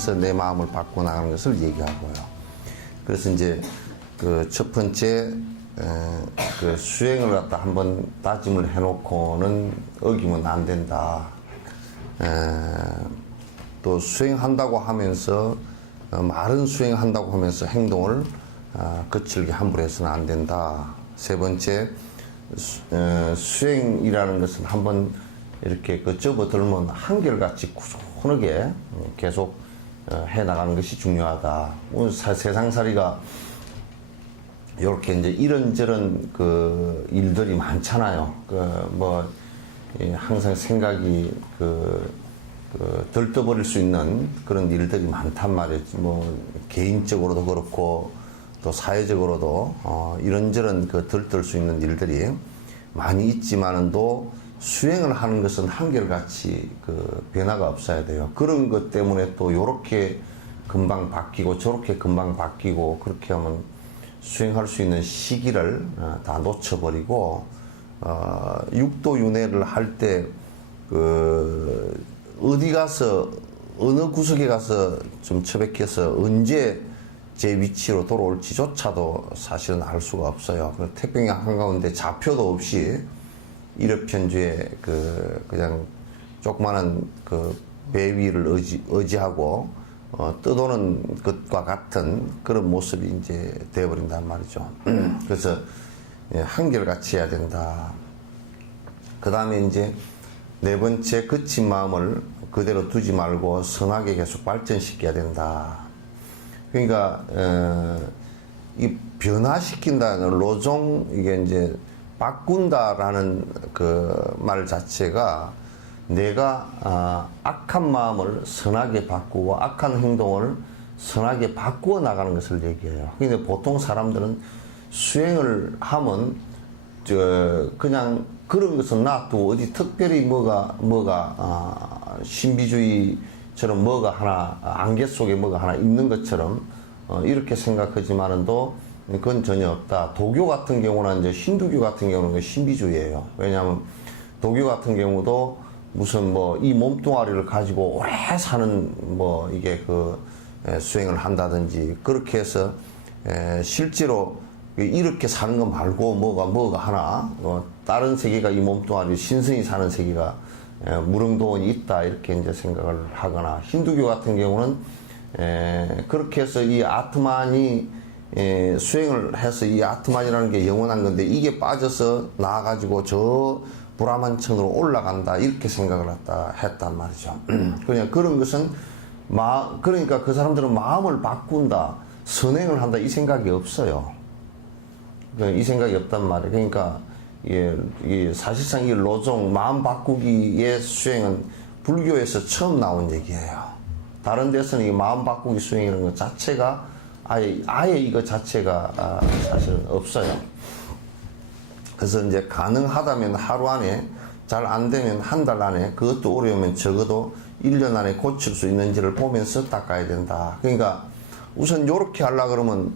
하면서 내 마음을 바꿔 나가는 것을 얘기하고요. 그래서 이제 그 첫 번째 그 수행을 갖다 한번 다짐을 해놓고는 어기면 안 된다. 또 수행한다고 하면서 말은 수행한다고 하면서 행동을 거칠게 함부로 해서는 안 된다. 세 번째, 수행이라는 것은 한번 이렇게 그 접어들면 한결같이 꾸준하게 계속 해나가는 것이 중요하다. 오늘 세상살이가 이렇게 이제 이런저런 그 일들이 많잖아요. 항상 생각이 들떠버릴 수 있는 그런 일들이 많단 말이지. 개인적으로도 그렇고 또 사회적으로도 이런저런 들뜰 수 있는 일들이 많이 있지만은도 수행을 하는 것은 한결같이 변화가 없어야 돼요. 그런 것 때문에 또 요렇게 금방 바뀌고 저렇게 금방 바뀌고 그렇게 하면 수행할 수 있는 시기를 다 놓쳐버리고 육도윤회를 할 때 어디 가서 어느 구석에 가서 좀 처백해서 언제 제 위치로 돌아올지조차도 사실은 알 수가 없어요. 태평양 한가운데 좌표도 없이 일업현주에 그냥 조그마한 배 위를 의지하고 떠도는 것과 같은 그런 모습이 이제 되어버린단 말이죠. 그래서 한결같이 해야 된다. 그 다음에 이제 네 번째, 거친 마음을 그대로 두지 말고 선하게 계속 발전시켜야 된다. 그러니까 이 변화시킨다는 로종, 이게 이제 바꾼다라는 그 말 자체가 내가 악한 마음을 선하게 바꾸고 악한 행동을 선하게 바꾸어 나가는 것을 얘기해요. 근데 보통 사람들은 수행을 하면 그냥 그런 것은 놔두고 어디 특별히 신비주의처럼 뭐가 하나 안개 속에 뭐가 하나 있는 것처럼 이렇게 생각하지만은도 그건 전혀 없다. 도교 같은 경우나 이제 힌두교 같은 경우는 신비주의예요. 왜냐하면 도교 같은 경우도 무슨 이 몸뚱아리를 가지고 오래 사는 이게 수행을 한다든지 그렇게 해서 실제로 이렇게 사는 거 말고 뭐가 하나 다른 세계가 이 몸뚱아리 신선히 사는 세계가 무릉도원이 있다 이렇게 이제 생각을 하거나 힌두교 같은 경우는 그렇게 해서 이 아트만이 수행을 해서 이 아트만이라는 게 영원한 건데 이게 빠져서 나와가지고 저 브라만천으로 올라간다 이렇게 생각을 했단 말이죠. 그냥 그런 것은 그러니까 그 사람들은 마음을 바꾼다, 선행을 한다 이 생각이 없어요. 이 생각이 없단 말이에요. 그러니까 사실상 이 로종 마음 바꾸기의 수행은 불교에서 처음 나온 얘기예요. 다른 데서는 이 마음 바꾸기 수행이라는 것 자체가 아예 이거 자체가 사실은 없어요. 그래서 이제 가능하다면 하루 안에, 잘 안 되면 한 달 안에, 그것도 어려우면 적어도 1년 안에 고칠 수 있는지를 보면서 닦아야 된다. 그러니까 우선 요렇게 하려고 그러면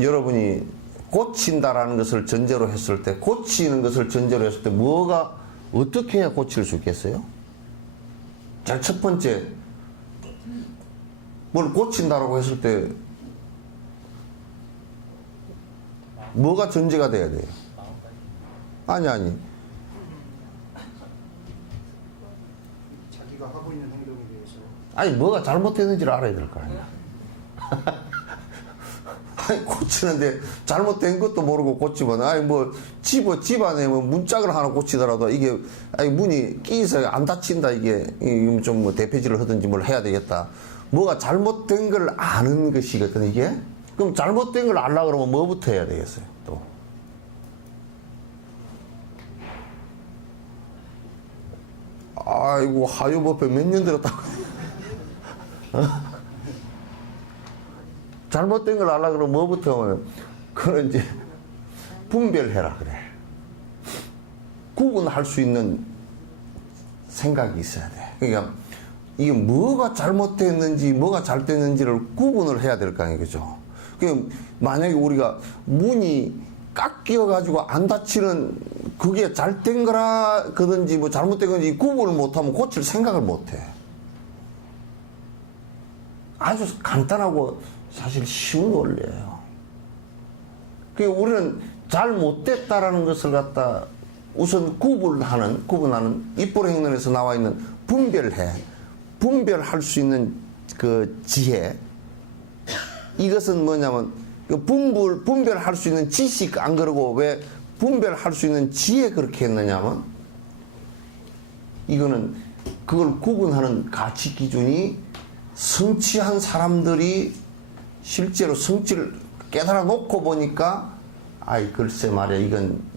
여러분이 고친다라는 것을 전제로 했을 때, 고치는 것을 전제로 했을 때 어떻게 해야 고칠 수 있겠어요? 자, 첫 번째, 뭘 고친다라고 했을 때 뭐가 전제가 돼야 돼요? 아니. 자기가 하고 있는 행동에 대해서. 아니, 뭐가 잘못됐는지를 알아야 될 거 아니야. 아니, 고치는데 잘못된 것도 모르고 고치면, 집안에 문짝을 하나 고치더라도 이게, 문이 끼서 안 닫힌다, 이게, 좀 대패질을 하든지 뭘 해야 되겠다. 뭐가 잘못된 걸 아는 것이거든, 이게? 그럼 잘못된 걸 알려고 그러면 뭐부터 해야 되겠어요, 또? 아이고, 하유법에 몇 년 들었다고. 잘못된 걸 알려고 그러면 뭐부터 하면, 그건 이제, 분별해라, 그래. 구분할 수 있는 생각이 있어야 돼. 그러니까, 이게 뭐가 잘못됐는지, 뭐가 잘 됐는지를 구분을 해야 될 거 아니에요, 그죠? 만약에 우리가 문이 깎여가지고 안 닫히는 그게 잘 된 거라 그든지 잘못된 건지 구분을 못하면 고칠 생각을 못해. 아주 간단하고 사실 쉬운 원리예요. 그 우리는 잘못됐다라는 것을 갖다 우선 구분하는 입보행론에서 나와 있는 분별할 수 있는 그 지혜. 이것은 뭐냐면 그 분별할 수 있는 지식 안 그러고 왜 분별할 수 있는 지혜 그렇게 했느냐면 이거는 그걸 구분하는 가치 기준이 성취한 사람들이 실제로 성취를 깨달아 놓고 보니까 아이 글쎄 말이야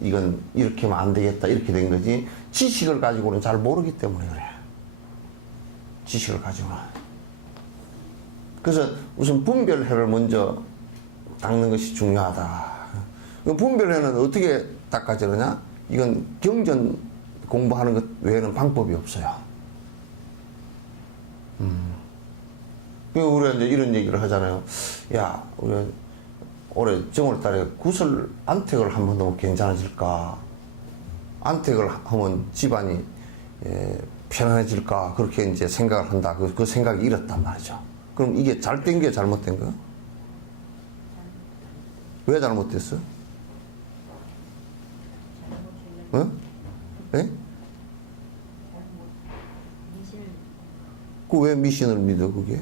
이건 이렇게 하면 안 되겠다 이렇게 된 거지 지식을 가지고는 잘 모르기 때문에 그래. 지식을 가지고는. 그래서 우선 분별해를 먼저 닦는 것이 중요하다. 분별해는 어떻게 닦아지느냐? 이건 경전 공부하는 것 외에는 방법이 없어요. 우리가 이제 이런 얘기를 하잖아요. 야, 우리가 올해 정월달에 구슬 안택을 한번 하면 괜찮아질까? 안택을 하면 집안이 편안해질까? 그렇게 이제 생각을 한다. 그 생각이 이렇단 말이죠. 그럼 이게 잘된 게 잘못된 거야? 왜 잘못됐어? 어? 예? 그 왜 미신을 믿어 그게?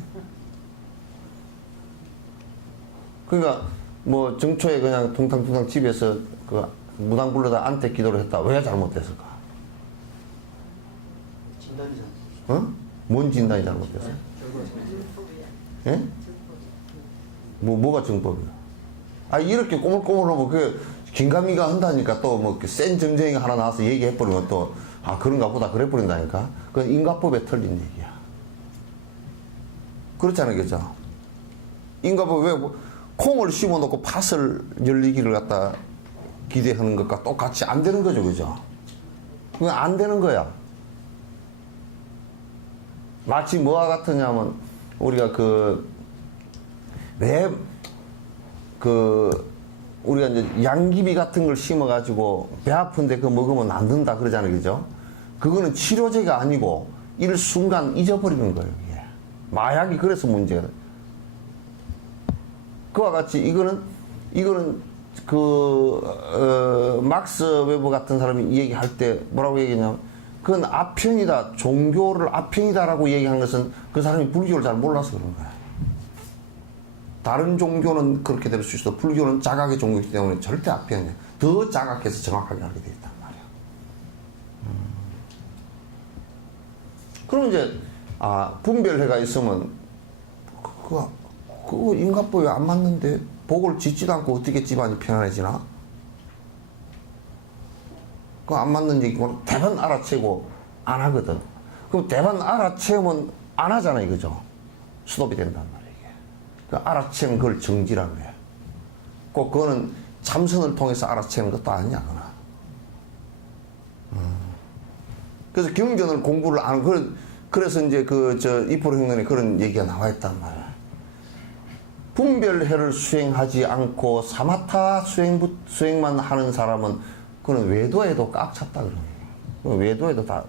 그러니까 뭐 정초에 그냥 퉁탕퉁탕 집에서 그 무당 불러다 안택 기도를 했다. 왜 잘못됐을까? 진단이 잘못됐어요. 어? 뭔 진단이 잘못됐어? 예? 뭐가 정법이야? 아 이렇게 꼬물꼬물하면 그 긴가미가 한다니까 또 뭐 센 점쟁이 하나 나와서 얘기해버리면 또 아 그런가 보다 그래 버린다니까. 그건 인과법에 틀린 얘기야. 그렇잖아요, 그죠? 인과법 왜 콩을 심어놓고 팥을 열리기를 갖다 기대하는 것과 똑같이 안 되는 거죠, 그죠? 그건 안 되는 거야. 마치 뭐와 같으냐면 우리가 우리가 이제 양귀비 같은 걸 심어가지고 배 아픈데 그거 먹으면 안 된다 그러잖아요, 그죠? 그거는 치료제가 아니고 일순간 잊어버리는 거예요, 이게. 마약이 그래서 문제가. 그와 같이 이거는 막스 웨버 같은 사람이 얘기할 때 뭐라고 얘기했냐면 그건 아편이다, 종교를 아편이다라고 얘기한 것은 그 사람이 불교를 잘 몰라서 그런 거야. 다른 종교는 그렇게 될 수 있어. 불교는 자각의 종교이기 때문에 절대 아편이야. 더 자각해서 정확하게 알게 돼 있단 말이야. 그럼 이제 분별해가 있으면 그거 인과법에 안 맞는데 복을 짓지도 않고 어떻게 집안이 편안해지나? 그거 안 맞는 얘기고 대반 알아채고 안 하거든. 그럼 대반 알아채우면 안 하잖아 이거죠. 스톱이 된단 말이야 이게. 그 알아채는 걸 정지라고 해. 꼭 그거는 참선을 통해서 알아채는 것도 아니야 그나. 그래서 경전을 공부를 안 하는 그래서 이제 이포로행론에 그런 얘기가 나와 있단 말이야. 분별해를 수행하지 않고 사마타 수행만 하는 사람은 그는 외도에도 꽉 찼다 그러는 거예요. 외도에도 다,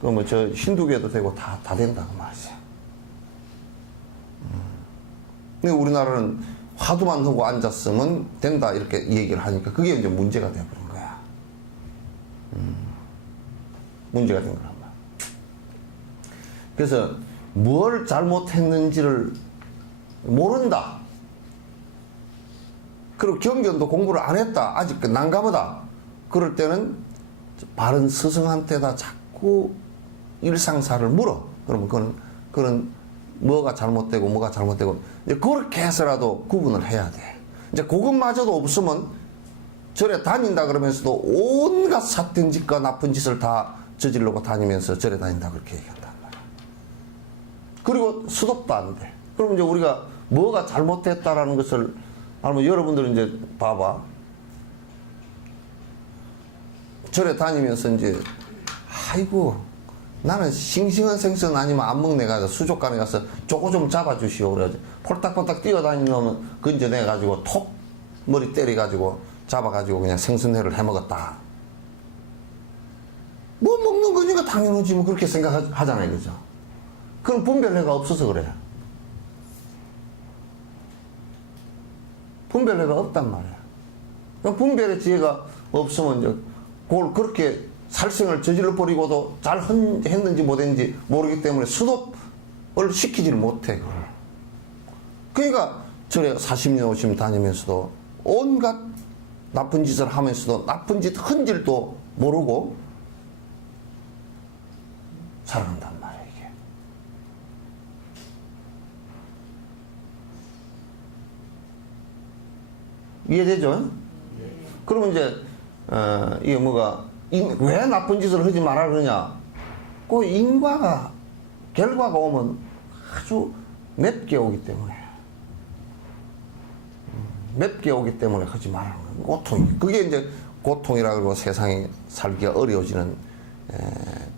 힌두교에도 되고 다 된다 그 말이야. 근데 우리나라는 화두만 하고 앉았으면 된다 이렇게 얘기를 하니까 그게 이제 문제가 되어버린 거야. 문제가 된 거란 말이야. 그래서 뭘 잘못했는지를 모른다. 그리고 경전도 공부를 안 했다. 아직 난감하다. 그럴 때는 바른 스승한테다 자꾸 일상사를 물어. 그러면 그런 뭐가 잘못되고 뭐가 잘못되고 이제 그렇게 해서라도 구분을 해야 돼. 이제 그것마저도 없으면 절에 다닌다 그러면서도 온갖 사된 짓과 나쁜 짓을 다 저지르고 다니면서 절에 다닌다 그렇게 얘기한단 말이야. 그리고 수독도 안 돼. 그럼 이제 우리가 뭐가 잘못됐다라는 것을 알면 여러분들은 이제 봐봐. 절에 다니면서 이제 아이고 나는 싱싱한 생선 아니면 안 먹네 가서 수족관에 가서 쪼고 좀 잡아주시오 그래. 폴딱폴딱 뛰어다니면 건져내가지고 톡 머리 때려가지고 잡아가지고 그냥 생선회를 해먹었다. 뭐 먹는 거니까 당연하지 뭐 그렇게 생각하잖아요, 그죠? 그럼 분별해가 없어서 그래. 분별회가 없단 말이야. 그럼 분별의 지혜가 없으면 이제 그걸 그렇게 살생을 저질러 버리고도 잘 했는지 못했는지 모르기 때문에 수습을 시키지를 못해, 그걸. 그러니까 저래 40년 50년 다니면서도 온갖 나쁜 짓을 하면서도 나쁜 짓 흔질도 모르고 살아간단 말이야, 이게. 이해되죠? 그러면 이제 이게 뭐가 왜 나쁜 짓을 하지 말아 그러냐? 그 인과가 결과가 오면 아주 맵게 오기 때문에 하지 말라는 거예요. 고통이. 그게 이제 고통이라 그러고 세상에 살기가 어려워지는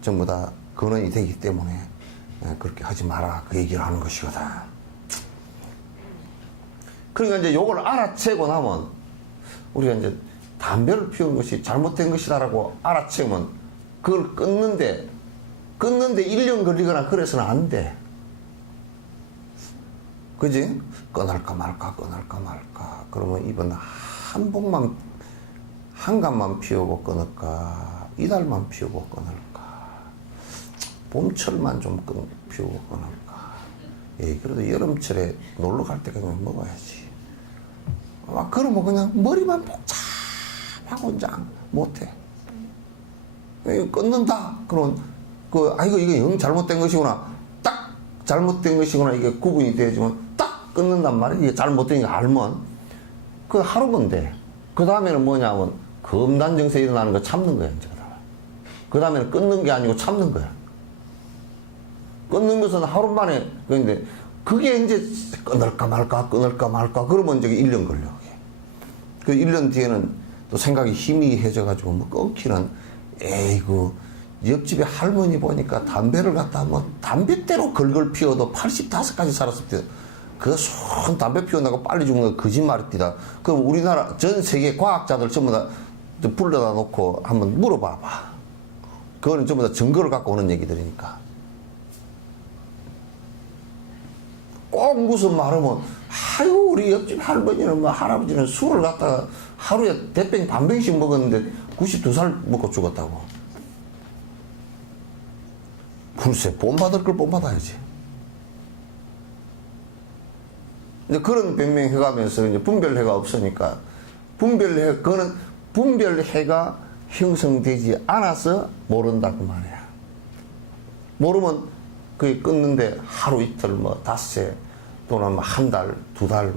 전부 다 근원이 되기 때문에 그렇게 하지 마라, 그 얘기를 하는 것이거든. 그러니까 이제 요걸 알아채고 나면 우리가 이제 담배를 피우는 것이 잘못된 것이다라고 알아채면 그걸 끊는데 1년 걸리거나 그래서는 안 돼. 그지? 끊을까 말까. 그러면 이번 한 갑만 피우고 끊을까? 이달만 피우고 끊을까? 봄철만 좀 피우고 끊을까? 예, 그래도 여름철에 놀러 갈 때 그냥 먹어야지. 막 그러면 그냥 머리만 복잡하고 이제 못해. 이거 끊는다. 그러면 이거 영 잘못된 것이구나. 딱 잘못된 것이구나. 이게 구분이 되지만 딱 끊는단 말이야. 이게 잘못된 게 알면 그 하루면 돼. 그 다음에는 뭐냐면 검단정세 일어나는 거 참는 거야. 이제 그 다음에는 끊는 게 아니고 참는 거야. 끊는 것은 하루 만에. 그런데 그게 이제 끊을까 말까 그러면 이제 1년 걸려. 그 1년 뒤에는 또 생각이 희미해져가지고 뭐 끊기는 에이구 옆집에 할머니 보니까 담배를 갖다 뭐 담배대로 걸걸 피워도 85까지 살았을 때 그 손 담배 피워나고 빨리 죽는 거 거짓말입니다. 그럼 우리나라 전 세계 과학자들 전부 다 불러다 놓고 한번 물어봐봐. 그거는 전부 다 증거를 갖고 오는 얘기들이니까. 꼭 무슨 말하면 아유 우리 옆집 할머니는 뭐 할아버지는 술을 갖다가 하루에 대병 반병씩 먹었는데 92살 먹고 죽었다고. 글쎄 본받을 걸 본받아야지. 이제 그런 변명해가면서 이제 분별해가 없으니까 그거는 분별해가 형성되지 않아서 모른다 그 말이야. 모르면 그게 끊는데 하루 이틀 뭐 닷새 또는 뭐 한 달, 두 달,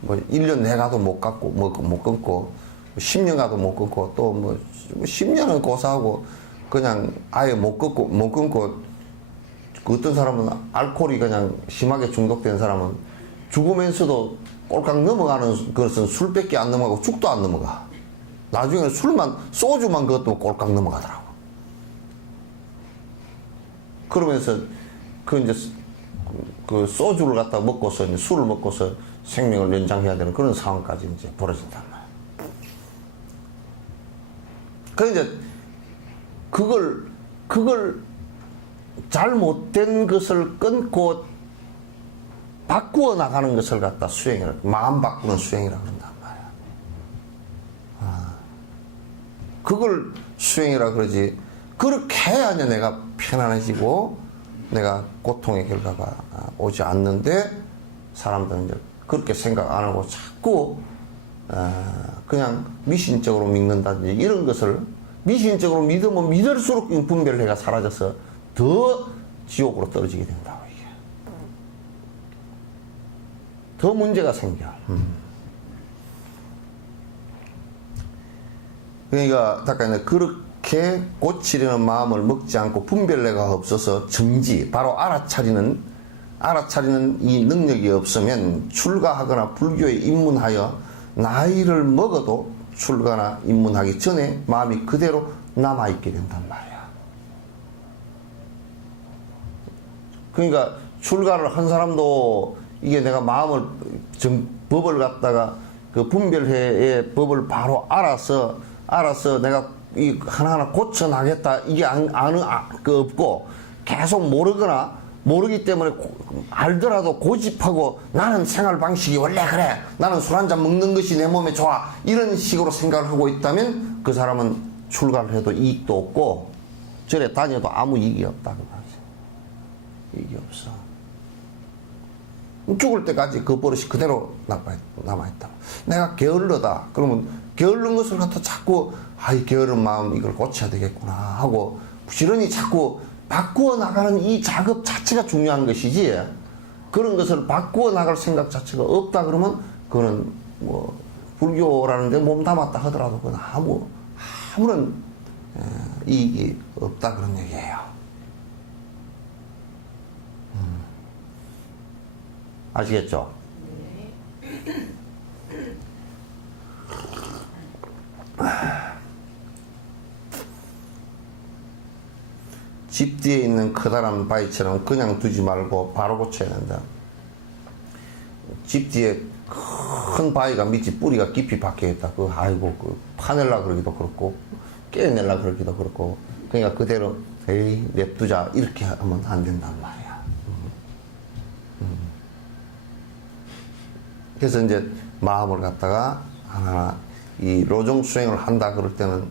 뭐 1년 내가도 못 끊고 10년 가도 못 끊고 또 뭐 10년은 고사하고 그냥 아예 못 끊고 그 어떤 사람은 알코올이 그냥 심하게 중독된 사람은 죽으면서도 꼴깍 넘어가는 것은 술밖에 안 넘어가고 죽도 안 넘어가. 나중에 소주만 그것도 꼴깍 넘어가더라고. 그러면서 이제 그 소주를 갖다 먹고서 이제 술을 먹고서 생명을 연장해야 되는 그런 상황까지 이제 벌어진단 말이야. 그래 이제 그걸 잘못된 것을 끊고 바꾸어 나가는 것을 갖다 수행이라, 마음 바꾸는 수행이라 그런단 말이야. 그걸 수행이라 그러지. 그렇게 해야 내가 편안해지고 내가 고통의 결과가 오지 않는데 사람들은 이제 그렇게 생각 안 하고 자꾸 그냥 미신적으로 믿는다든지 이런 것을 미신적으로 믿으면 믿을수록 분별해가 사라져서 더 지옥으로 떨어지게 된다고 이게. 더 문제가 생겨. 그러니까 아까 그렇게 고치려는 마음을 먹지 않고 분별내가 없어서 정지, 바로 알아차리는 이 능력이 없으면 출가하거나 불교에 입문하여 나이를 먹어도 출가나 입문하기 전에 마음이 그대로 남아있게 된단 말이야. 그러니까 출가를 한 사람도 이게 내가 마음을 법을 갖다가 그 분별해의 법을 바로 알아서 내가 이 하나하나 고쳐나겠다 이게 없고 계속 모르거나 모르기 때문에 알더라도 고집하고 나는 생활 방식이 원래 그래. 나는 술 한잔 먹는 것이 내 몸에 좋아. 이런 식으로 생각을 하고 있다면 그 사람은 출가를 해도 이익도 없고 절에 다녀도 아무 이익이 없다. 그 말이죠. 이익이 없어. 죽을 때까지 그 버릇이 그대로 남아있다. 내가 게을르다. 그러면 게을른 것을 갖다 자꾸 이 게으른 마음 이걸 고쳐야 되겠구나 하고 부지런히 자꾸 바꾸어 나가는 이 작업 자체가 중요한 것이지 그런 것을 바꾸어 나갈 생각 자체가 없다 그러면 그거는 뭐 불교라는 데 몸담았다 하더라도 그건 아무런 이익이 없다 그런 얘기예요. 아시겠죠? 집 뒤에 있는 커다란 바위처럼 그냥 두지 말고 바로 고쳐야 된다. 집 뒤에 큰 바위가 밑이 뿌리가 깊이 박혀있다. 그 파낼라 그러기도 그렇고 깨내려 그러기도 그렇고 그러니까 그대로 에이 냅두자 이렇게 하면 안 된단 말이야. 그래서 이제 마음을 갖다가 하나하나 이 로정 수행을 한다 그럴 때는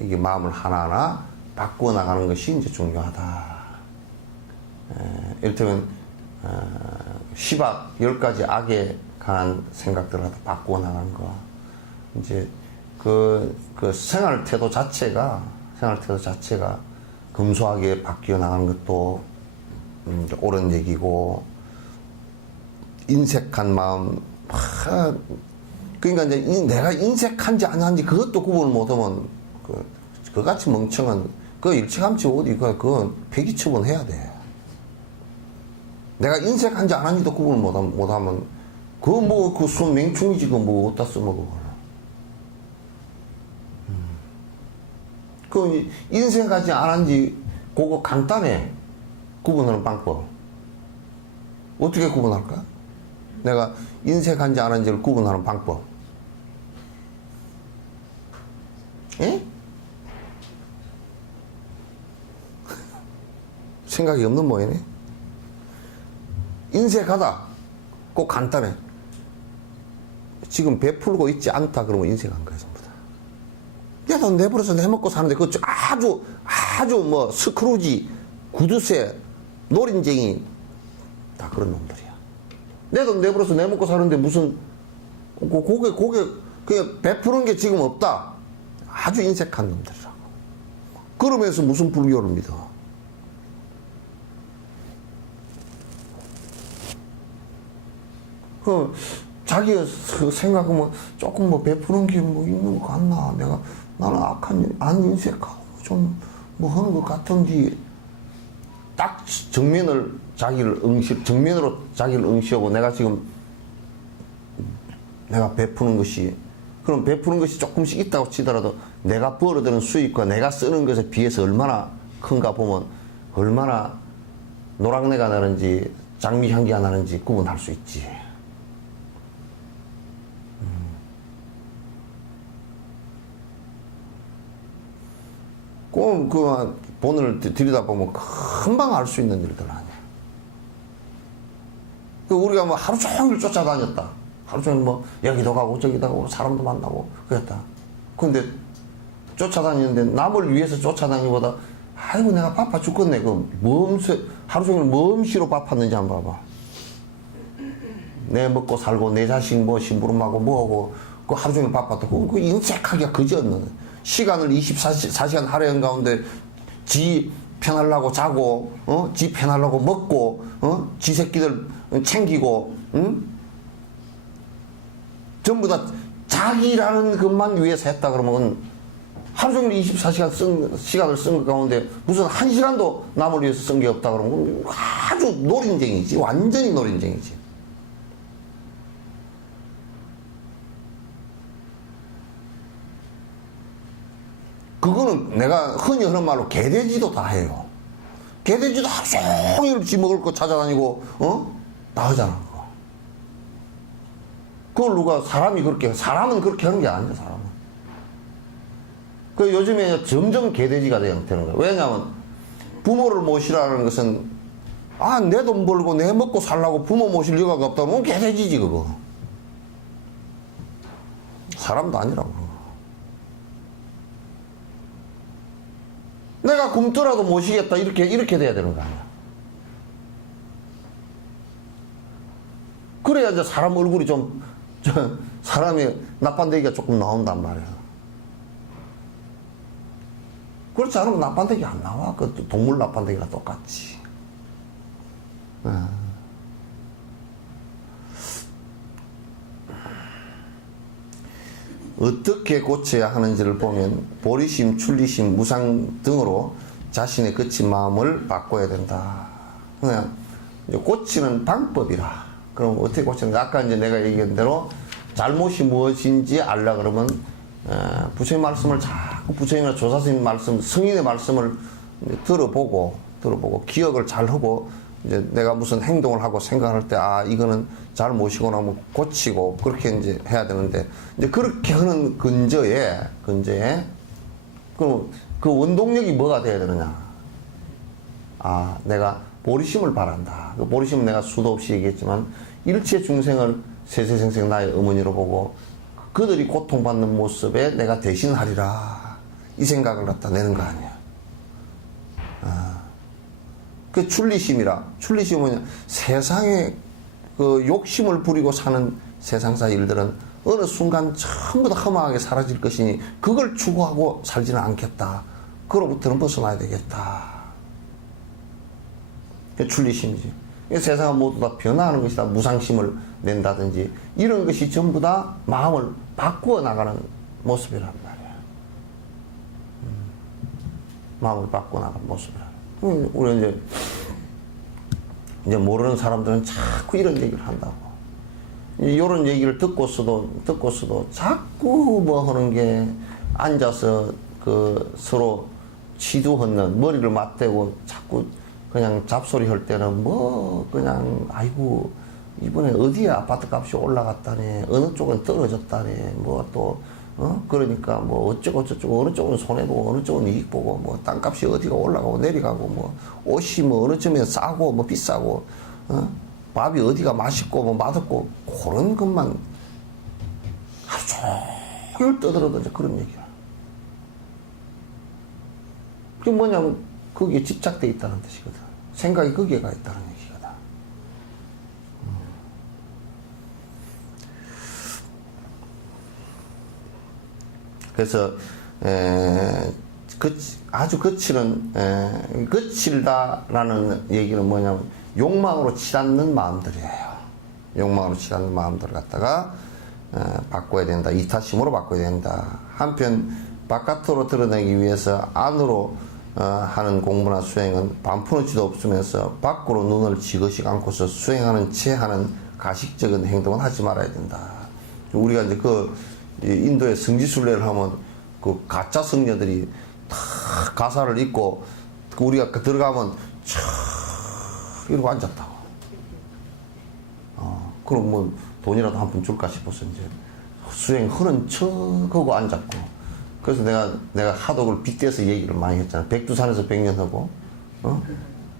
이게 마음을 하나하나 바꾸어 나가는 것이 이제 중요하다. 이를테면 시박 10가지 악에 관한 생각들을 갖다 바꾸어 나가는 거. 이제 그 생활 태도 자체가 검소하게 바뀌어 나가는 것도 옳은 얘기고. 인색한 마음, 그러니까 이제 내가 인색한지 안 한지 그것도 구분을 못하면 그같이 멍청한 일찌감치 어디 그건 폐기 처분해야 돼. 내가 인색한지 안 한지도 구분을 못하면 그 순 맹충이지 그뭐 어디다 써먹어. 그 인색하지 안 한지 그거 간단해. 구분하는 방법. 어떻게 구분할까? 내가 인색한지 안 한지를 구분하는 방법. 에? 생각이 없는 모양이네. 인색하다. 꼭 간단해. 지금 베풀고 있지 않다 그러면 인색한 거야 전부 다. 야, 너 내버려서 내먹고 사는데 그 아주 뭐 스크루지, 구두쇠, 노린쟁이 다 그런 놈들이야. 내 돈 내버려서 내먹고 사는데 무슨 그냥 베푸는 게 지금 없다. 아주 인색한 놈들이라고. 그러면서 무슨 불교를 믿어? 자기가 생각하면 조금 뭐 베푸는 게 뭐 있는 것 같나? 나는 안 인색하고 좀 뭐 하는 것 같은데 딱 정면으로 자기를 응시하고 내가 베푸는 것이 그럼 베푸는 것이 조금씩 있다고 치더라도 내가 벌어들인 수입과 내가 쓰는 것에 비해서 얼마나 큰가 보면 얼마나 노랑내가 나는지 장미 향기가 나는지 구분할 수 있지. 꼭 그 본을 들여다보면 금방 알 수 있는 일들 아니야. 우리가 뭐 하루 종일 쫓아다녔다. 하루 종일 뭐 여기도 가고 저기도 가고 사람도 만나고 그랬다. 근데 쫓아다니는데 남을 위해서 쫓아다니기보다 아이고 내가 바빠 죽겠네. 하루 종일 멈시로 바빴는지 한번 봐봐. 내 먹고 살고 내 자식 뭐 심부름하고 뭐하고 그 하루 종일 바빴다. 그 인색하기가 그지없는 시간을 24시간 하루에 가운데 지 편하려고 자고 지 편하려고 먹고 지 새끼들 챙기고 전부 다 자기라는 것만 위해서 했다 그러면 하루 종일 24시간 시간을 쓴 것 가운데 무슨 1시간도 남을 위해서 쓴 게 없다 그러면 아주 노린쟁이지. 완전히 노린쟁이지. 그거는 내가 흔히 하는 말로 개돼지도 다 해요. 개돼지도 하루 종일 지 먹을 거 찾아다니고 다 하잖아. 그걸 누가 사람은 그렇게 하는 게 아니야. 사람은 그 요즘에 점점 개돼지가 되는 거야. 왜냐하면 부모를 모시라는 것은 아, 내 돈 벌고 내 먹고 살라고 부모 모실 여가가 없다면 개돼지지 그거. 사람도 아니라고. 내가 굶더라도 모시겠다 이렇게 돼야 되는 거 아니야. 그래야 이제 사람 얼굴이 좀 사람이 나빤데기가 조금 나온단 말이야. 그렇지 않으면 나빤데기 안 나와. 그 동물 나빤데기랑 똑같지. 어떻게 고쳐야 하는지를 보면 보리심, 출리심, 무상 등으로 자신의 거친 마음을 바꿔야 된다. 그냥 이제 고치는 방법이라. 그럼 어떻게 고치는가? 아까 이제 내가 얘기한 대로 잘못이 무엇인지 알라 그러면 부처님 말씀을 자꾸 부처님이나 조사스님 말씀, 성인의 말씀을 들어보고 기억을 잘 하고 이제 내가 무슨 행동을 하고 생각할 때 아 이거는 잘못이구나 뭐 고치고 그렇게 이제 해야 되는데 이제 그렇게 하는 근저에 그럼 그 원동력이 뭐가 돼야 되느냐? 아 내가 보리심을 바란다. 그 보리심은 내가 수도 없이 얘기했지만 일체 중생을 세세생생 나의 어머니로 보고 그들이 고통받는 모습에 내가 대신하리라 이 생각을 갖다 내는 거 아니야. 그 출리심이라. 출리심은 뭐냐? 세상에 그 욕심을 부리고 사는 세상사 일들은 어느 순간 전부 다 허망하게 사라질 것이니 그걸 추구하고 살지는 않겠다. 그로부터는 벗어나야 되겠다. 그게 출리심이지. 세상은 모두 다 변화하는 것이다. 무상심을 낸다든지 이런 것이 전부 다 마음을 바꾸어 나가는 모습이란 말이야. 마음을 바꾸어 나가는 모습이란 말이야. 우리 이제 모르는 사람들은 자꾸 이런 얘기를 한다고. 이런 얘기를 듣고서도 자꾸 뭐 하는 게 앉아서 그 서로 치두하는 머리를 맞대고 자꾸 그냥 잡소리 할 때는 뭐 그냥 아이고 이번에 어디에 아파트 값이 올라갔다니 어느 쪽은 떨어졌다니 뭐 또 그러니까 뭐 어쩌고 저쩌고 어느 쪽은 손해보고 어느 쪽은 이익보고 뭐 땅값이 어디가 올라가고 내려가고 뭐 옷이 뭐 어느 점에 싸고 뭐 비싸고 밥이 어디가 맛있고 뭐 맛없고 그런 것만 하루 종일 떠들어도 이제 그런 얘기야. 그게 뭐냐면 거기에 집착돼 있다는 뜻이거든. 생각이 거기에 가 있다는 얘기거든. 그래서 아주 거칠다라는 얘기는 뭐냐면 욕망으로 치닫는 마음들이에요. 욕망으로 치닫는 마음들을 갖다가 바꿔야 된다. 이타심으로 바꿔야 된다. 한편 바깥으로 드러내기 위해서 안으로 하는 공부나 수행은 반푸너치도 없으면서 밖으로 눈을 지그시 감고서 수행하는 채 하는 가식적인 행동은 하지 말아야 된다. 우리가 이제 인도의 성지순례를 하면 그 가짜 성녀들이 다 가사를 입고 우리가 들어가면 촥 이러고 앉았다고. 그럼 뭐 돈이라도 한 푼 줄까 싶어서 이제 수행하는 척하고 앉았고. 그래서 내가 하도 그걸 빗대서 얘기를 많이 했잖아. 백두산에서 100년 하고,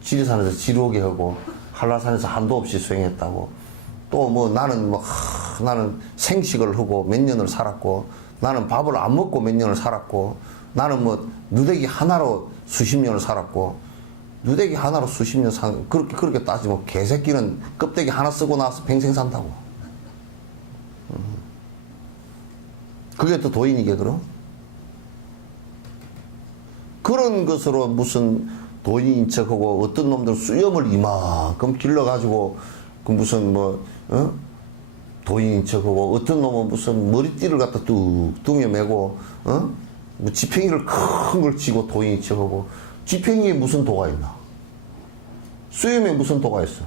지리산에서 지루하게 하고, 한라산에서 한도 없이 수행했다고. 또 뭐 나는 생식을 하고 몇 년을 살았고, 나는 밥을 안 먹고 몇 년을 살았고, 나는 뭐 누대기 하나로 수십 년을 살았고, 누대기 하나로 수십 년 그렇게 따지면 개새끼는 껍데기 하나 쓰고 나서 평생 산다고. 그게 또 도인이게 그럼? 그런 것으로 무슨 도인인 척하고 어떤 놈들 수염을 이만큼 길러가지고 그 무슨 도인인 척하고 어떤 놈은 무슨 머리띠를 갖다 뚝 등에 메고 뭐 지팽이를 큰 걸 쥐고 도인인 척하고 지팽이에 무슨 도가 있나? 수염에 무슨 도가 있어?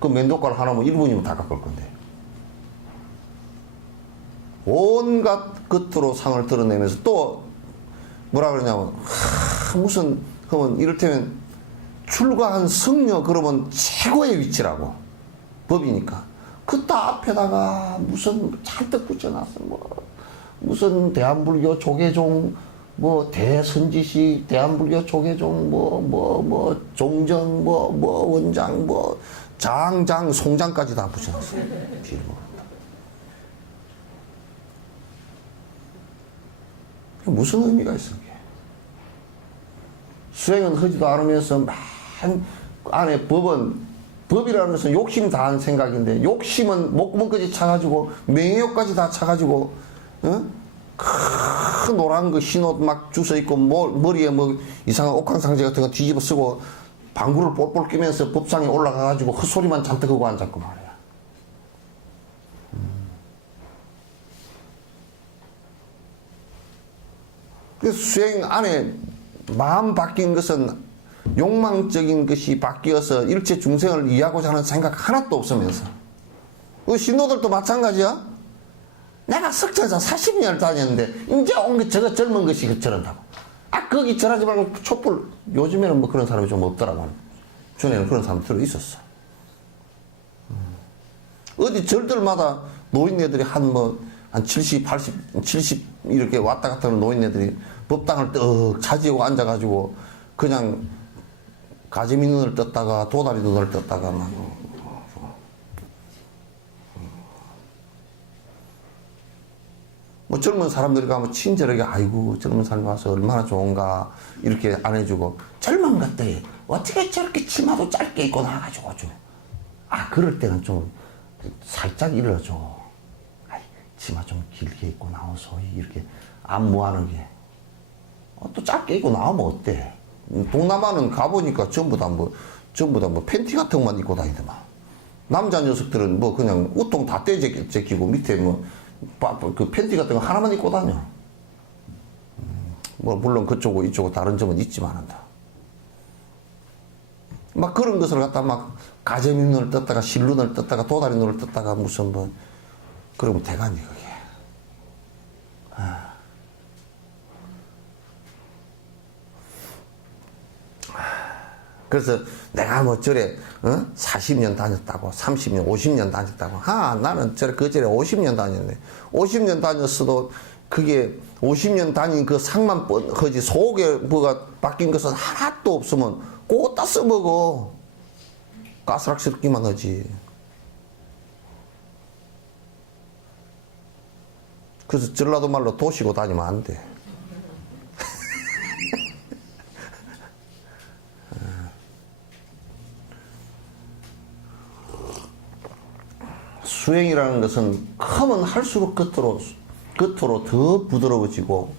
그 맨도깔 하나면 1분이면 다 깎을 건데. 온갖 것으로 상을 드러내면서 또 뭐라 그러냐면 그러면 이를테면 출가한 성녀 그러면 최고의 위치라고 법이니까 그따 앞에다가 무슨 잔뜩 붙여놨어 무슨 대한불교 조계종 뭐 대선지식, 대한불교 조계종, 종전, 원장, 장장, 송장까지 다 붙여놨어요. 무슨 의미가 있어, 그게? 수행은 하지도 않으면서 안에 법이라는 것은 욕심 다한 생각인데, 욕심은 목구멍까지 차가지고, 명예욕까지 다 차가지고, 큰 노란 거 흰옷 막 주워 입고, 머리에 이상한 옥황상제 같은 거 뒤집어 쓰고, 방구를 볼볼 끼면서 법상에 올라가가지고 헛소리만 잔뜩 하고 앉았고 말이야. 그래서 수행 안에 마음 바뀐 것은 욕망적인 것이 바뀌어서 일체 중생을 이해하고자 하는 생각 하나도 없으면서. 그 신도들도 마찬가지야. 내가 석천사 40년을 다녔는데 이제 온 게 저거 젊은 것이 저런다고. 거기 절하지 말고 촛불. 요즘에는 그런 사람이 좀 없더라만. 전에는 그런 사람 들어 있었어. 어디 절들마다 노인네들이 한 70, 80, 70 이렇게 왔다 갔다 하는 노인네들이 법당을 떡 차지하고 앉아가지고 그냥 가재미 눈을 떴다가 도다리 눈을 떴다가 막 젊은 사람들이 가면 친절하게 아이고 젊은 사람이 와서 얼마나 좋은가 이렇게 안 해주고 젊은 것들이 어떻게 저렇게 치마도 짧게 입고 나와가지고 좀 그럴 때는 좀 살짝 일러줘. 치마 좀 길게 입고 나와서 이렇게 안무하는게 또 짧게 입고 나오면 어때? 동남아는 가보니까 전부 다 팬티 같은 것만 입고 다니더만. 남자 녀석들은 그냥 우통 다 떼제끼고 밑에 그 팬티 같은 거 하나만 입고 다녀. 물론 그쪽고 이쪽고 다른 점은 있지만한다. 막 그런 것을 갖다 가재미 눈을 떴다가 실눈을 떴다가 도다리 눈을 떴다가 무슨 그러면 대가니 그게. 그래서 내가 저래 40년 다녔다고 30년 50년 다녔다고 나는 그 절에 50년 다녔네. 50년 다녔어도 그게 50년 다닌 그 상만 뻔하지 속에 뭐가 바뀐 것은 하나도 없으면 그거 다 써먹어. 가스락스럽기만 하지. 그래서 전라도 말로 도시고 다니면 안 돼. 수행이라는 것은 크면 할수록 겉으로 더 부드러워지고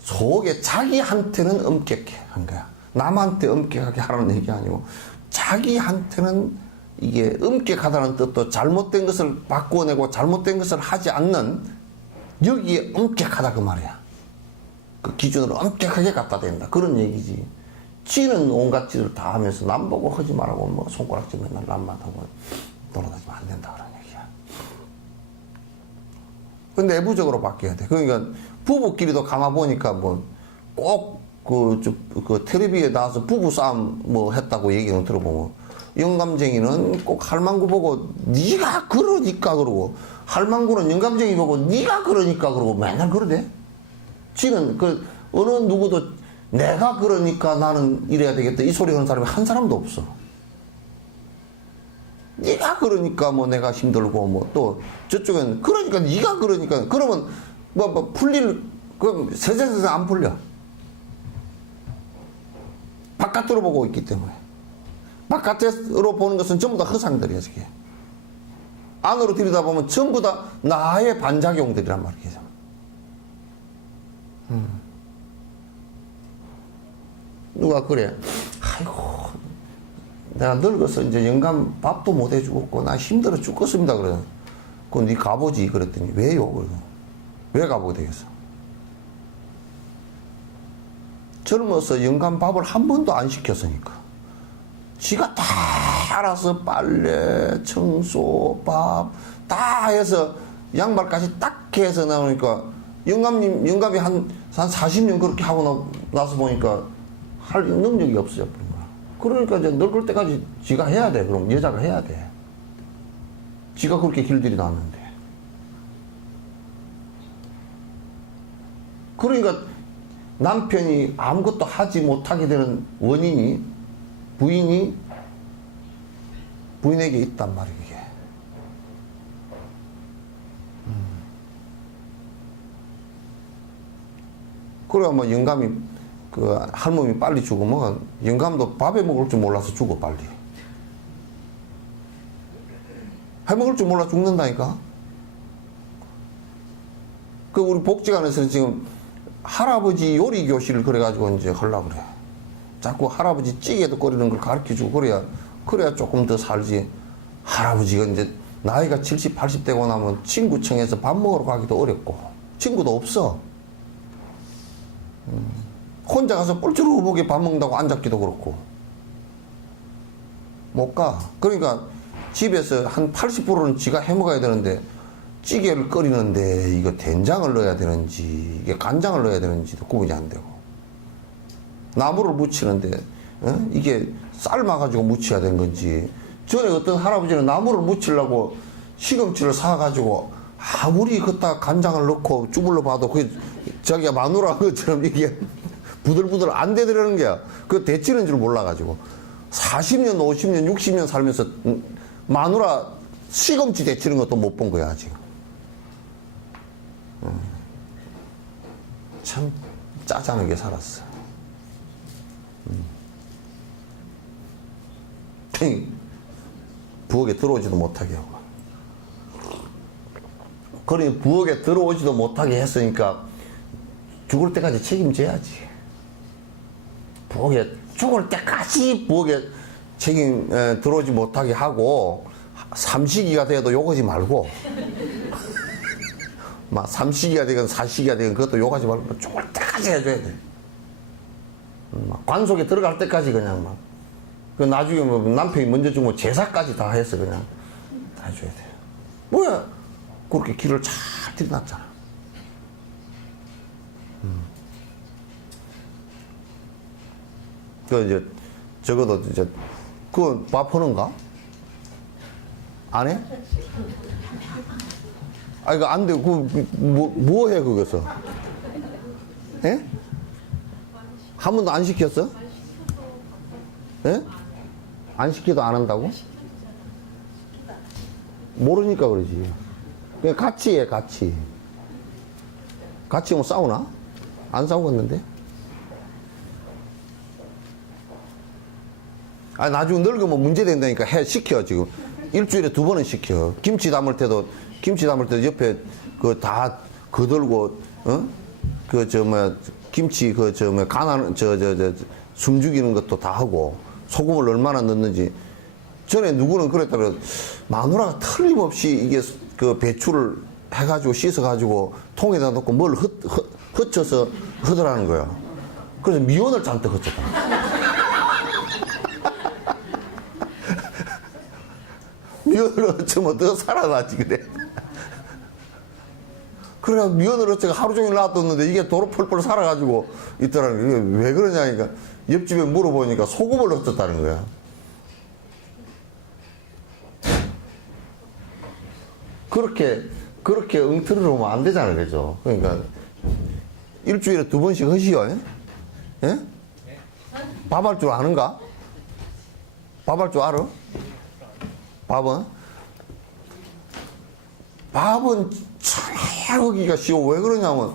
속에 자기한테는 엄격해 한 거야. 남한테 엄격하게 하라는 얘기 아니고 자기한테는 이게 엄격하다는 뜻도 잘못된 것을 바꿔내고 잘못된 것을 하지 않는 여기에 엄격하다 그 말이야. 그 기준으로 엄격하게 갖다 댄다 그런 얘기지. 지는 온갖 짓을 다 하면서 남 보고 하지 말라고 손가락질 맨날 남만 하고 돌아다니면 안 된다 그런 얘기야. 근데 내부적으로 바뀌어야 돼. 그러니까 부부끼리도 가만 보니까 꼭 그 텔레비에 나와서 부부싸움 했다고 얘기는 들어보면 영감쟁이는 꼭 할망구 보고 네가 그러니까 그러고 할망구는 영감쟁이 보고 네가 그러니까 그러고 맨날 그러대. 지는 어느 누구도 내가 그러니까 나는 이래야 되겠다 이 소리 하는 사람이 한 사람도 없어. 네가 그러니까 내가 힘들고 또 저쪽엔 그러니까 네가 그러니까 그러면 풀릴 그럼 세세세 안 풀려. 바깥으로 보고 있기 때문에. 바깥으로 보는 것은 전부 다 허상들이야, 저게. 안으로 들여다보면 전부 다 나의 반작용들이란 말이죠. 누가 그래. 아이고, 내가 늙어서 이제 영감 밥도 못 해주겠고, 나 힘들어 죽겠습니다. 그래. 그건 네 가보지. 그랬더니, 왜요? 왜 가보게 되겠어? 젊어서 영감 밥을 한 번도 안 시켰으니까. 지가 다 알아서 빨래, 청소, 밥, 다 해서 양말까지 딱 해서 나오니까 영감이 한 40년 그렇게 하고 나서 보니까 할 능력이 없어져 버린 거야. 그러니까 이제 늙을 때까지 지가 해야 돼. 그럼 여자가 해야 돼. 지가 그렇게 길들이 놨는데. 그러니까 남편이 아무것도 하지 못하게 되는 원인이 부인에게 있단 말이에요, 이게. 그래야 뭐 영감이, 그 할머니 빨리 죽으면 영감도 밥에 먹을 줄 몰라서 죽어, 빨리. 해 먹을 줄 몰라 죽는다니까? 그 우리 복지관에서는 지금 할아버지 요리 교실을 그래가지고 이제 하려고 그래. 자꾸 할아버지 찌개도 끓이는 걸 가르쳐 주고 그래야 조금 더 살지. 할아버지가 이제 나이가 70, 80 되고 나면 친구청에서 밥 먹으러 가기도 어렵고 친구도 없어. 혼자 가서 뿔쭈루보게 밥 먹는다고 앉았기도 그렇고 못 가. 그러니까 집에서 한 80%는 지가 해 먹어야 되는데 찌개를 끓이는데 이거 된장을 넣어야 되는지 이게 간장을 넣어야 되는지도 구분이 안 되고 나물을 무치는데 이게 삶아가지고 무쳐야 되는 건지. 전에 어떤 할아버지는 나물을 무치려고 시금치를 사가지고 아무리 걷다 간장을 넣고 주물러 봐도 그 자기가 마누라 것처럼 이게 부들부들 안 되더라는 거야. 그 데치는 줄 몰라가지고 40년, 50년, 60년 살면서 마누라 시금치 데치는 것도 못 본 거야 지금. 참 짜잔하게 살았어. 부엌에 들어오지도 못하게 하고. 그러니 부엌에 들어오지도 못하게 했으니까 죽을 때까지 책임져야지. 부엌에 죽을 때까지 부엌에 들어오지 못하게 하고 삼시기가 돼도 욕하지 말고 막 삼시기가 되건 사시기가 되건 그것도 욕하지 말고 죽을 때까지 해줘야 돼. 관속에 들어갈 때까지 그냥 막. 그 나중에 뭐 남편이 먼저 죽으면 제사까지 다 해서 그냥 다 해줘야 돼. 뭐야? 그렇게 길을 잘 들여놨잖아. 그 이제 적어도 이제 그 밥 하는가? 안 해? 아 이거 안 돼. 뭐 해 그거서? 예? 한 번도 안 시켰어? 예? 안 시켜도 안 한다고? 모르니까 그러지. 그냥 같이 해, 같이. 같이 뭐 싸우나? 안 싸우겠는데? 아, 나중에 늙으면 문제 된다니까 시켜, 지금. 일주일에 2번은 시켜. 김치 담을 때도 옆에 그 다 거들고, 김치 숨 죽이는 것도 다 하고, 소금을 얼마나 넣는지. 전에 누구는 그랬다면 마누라가 틀림없이 이게 그 배추를 해가지고 씻어가지고 통에다 넣고 뭘 흩쳐서 하더라는 거야. 그래서 미원을 잔뜩 흩쳤다. 미원을 흩으면 더 살아나지 그래. 그래 미원을 흩어가 하루 종일 놔뒀는데 이게 도로 펄펄 살아가지고 있더라는 거야. 이게 왜 그러냐니까 옆집에 물어보니까 소금을 흩었다는 거야. 그렇게 엉터리로 오면 안 되잖아요, 그죠? 그러니까, 일주일에 2번씩 하시오, 예? 밥 할 줄 아는가? 밥 할 줄 알아? 밥은 참 하기가 쉬워. 왜 그러냐면,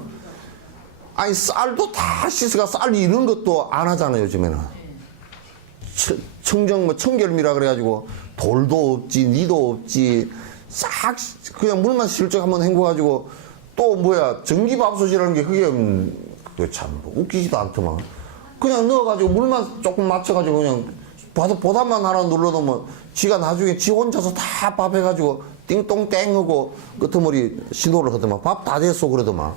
아니, 쌀도 다 씻어가 쌀 이런 것도 안 하잖아요, 요즘에는. 청결미라 그래가지고, 돌도 없지, 니도 없지, 싹 그냥 물만 슬쩍 한번 헹궈가지고 또 뭐야 전기밥솥이라는 게 그게 참 웃기지도 않더만. 그냥 넣어가지고 물만 조금 맞춰가지고 그냥 보답만 하나 눌러놓으면 지가 나중에 지 혼자서 다 밥 해가지고 띵똥땡 하고 끄트머리 신호를 하더만. 밥 다 됐어 그러더만.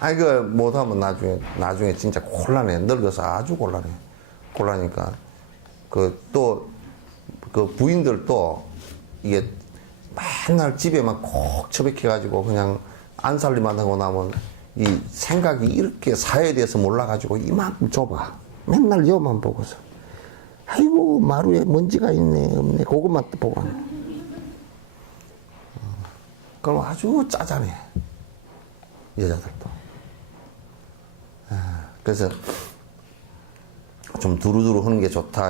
아이, 못하면 나중에 진짜 곤란해. 늙어서 아주 곤란해. 곤란하니까. 부인들도 이게 맨날 집에만 콕 처박혀가지고 그냥 안 살림만 하고 나면 이 생각이 이렇게 사회에 대해서 몰라가지고 이만큼 좁아. 맨날 여만 보고서. 아이고, 마루에 먼지가 있네, 없네. 그것만 보고. 그럼 아주 짜잔해. 여자들도. 그래서 좀 두루두루 하는 게 좋다.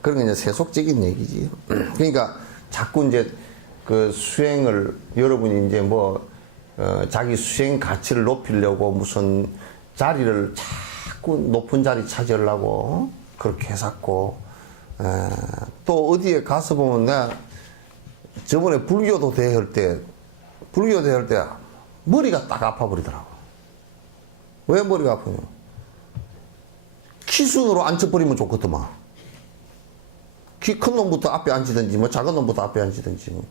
그런 게 이제 세속적인 얘기지. 그러니까 자꾸 이제 그 수행을 여러분이 이제 자기 수행 가치를 높이려고 무슨 자리를 자꾸 높은 자리 찾으려고 그렇게 해놨고, 또 어디에 가서 보면 내가 저번에 불교도 대회할 때 머리가 딱 아파버리더라고. 왜 머리가 아프냐? 키순으로 앉혀버리면 좋겠더만. 키 큰 놈부터 앞에 앉히든지, 작은 놈부터 앞에 앉히든지,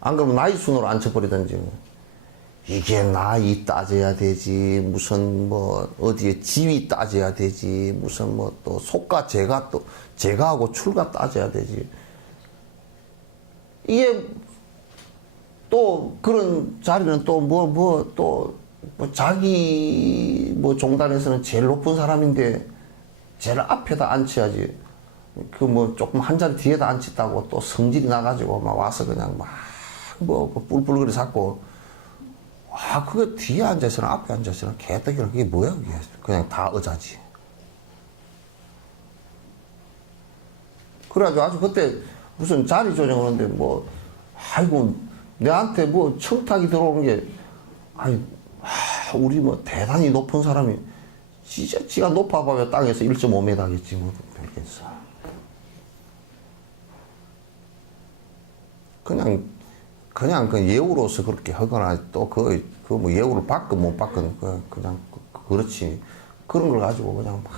안 그러면 나이 순으로 앉혀버리든지. 이게 나이 따져야 되지, 무슨 어디에 지위 따져야 되지, 무슨 또 속가 제가하고 출가 따져야 되지. 이게 또 그런 자리는 또 자기 종단에서는 제일 높은 사람인데 제일 앞에다 앉혀야지. 조금 한 자리 뒤에다 앉혔다고 또 성질이 나가지고 막 와서 그냥 뿔뿔거리 잡고, 그게 뒤에 앉아있으나 앞에 앉아있으나 개떡이라 그게 뭐야, 그게. 그냥 다 의자지. 그래가지고 아주 그때 무슨 자리 조정하는데 아이고, 내한테 청탁이 들어오는 게, 우리 대단히 높은 사람이, 진짜 지가 높아봐야 땅에서 1.5m겠지, 별겠어. 그냥 그 예우로서 그렇게 하거나, 또 예우를 받건 못 받건, 그냥, 그렇지. 그런 걸 가지고 그냥 막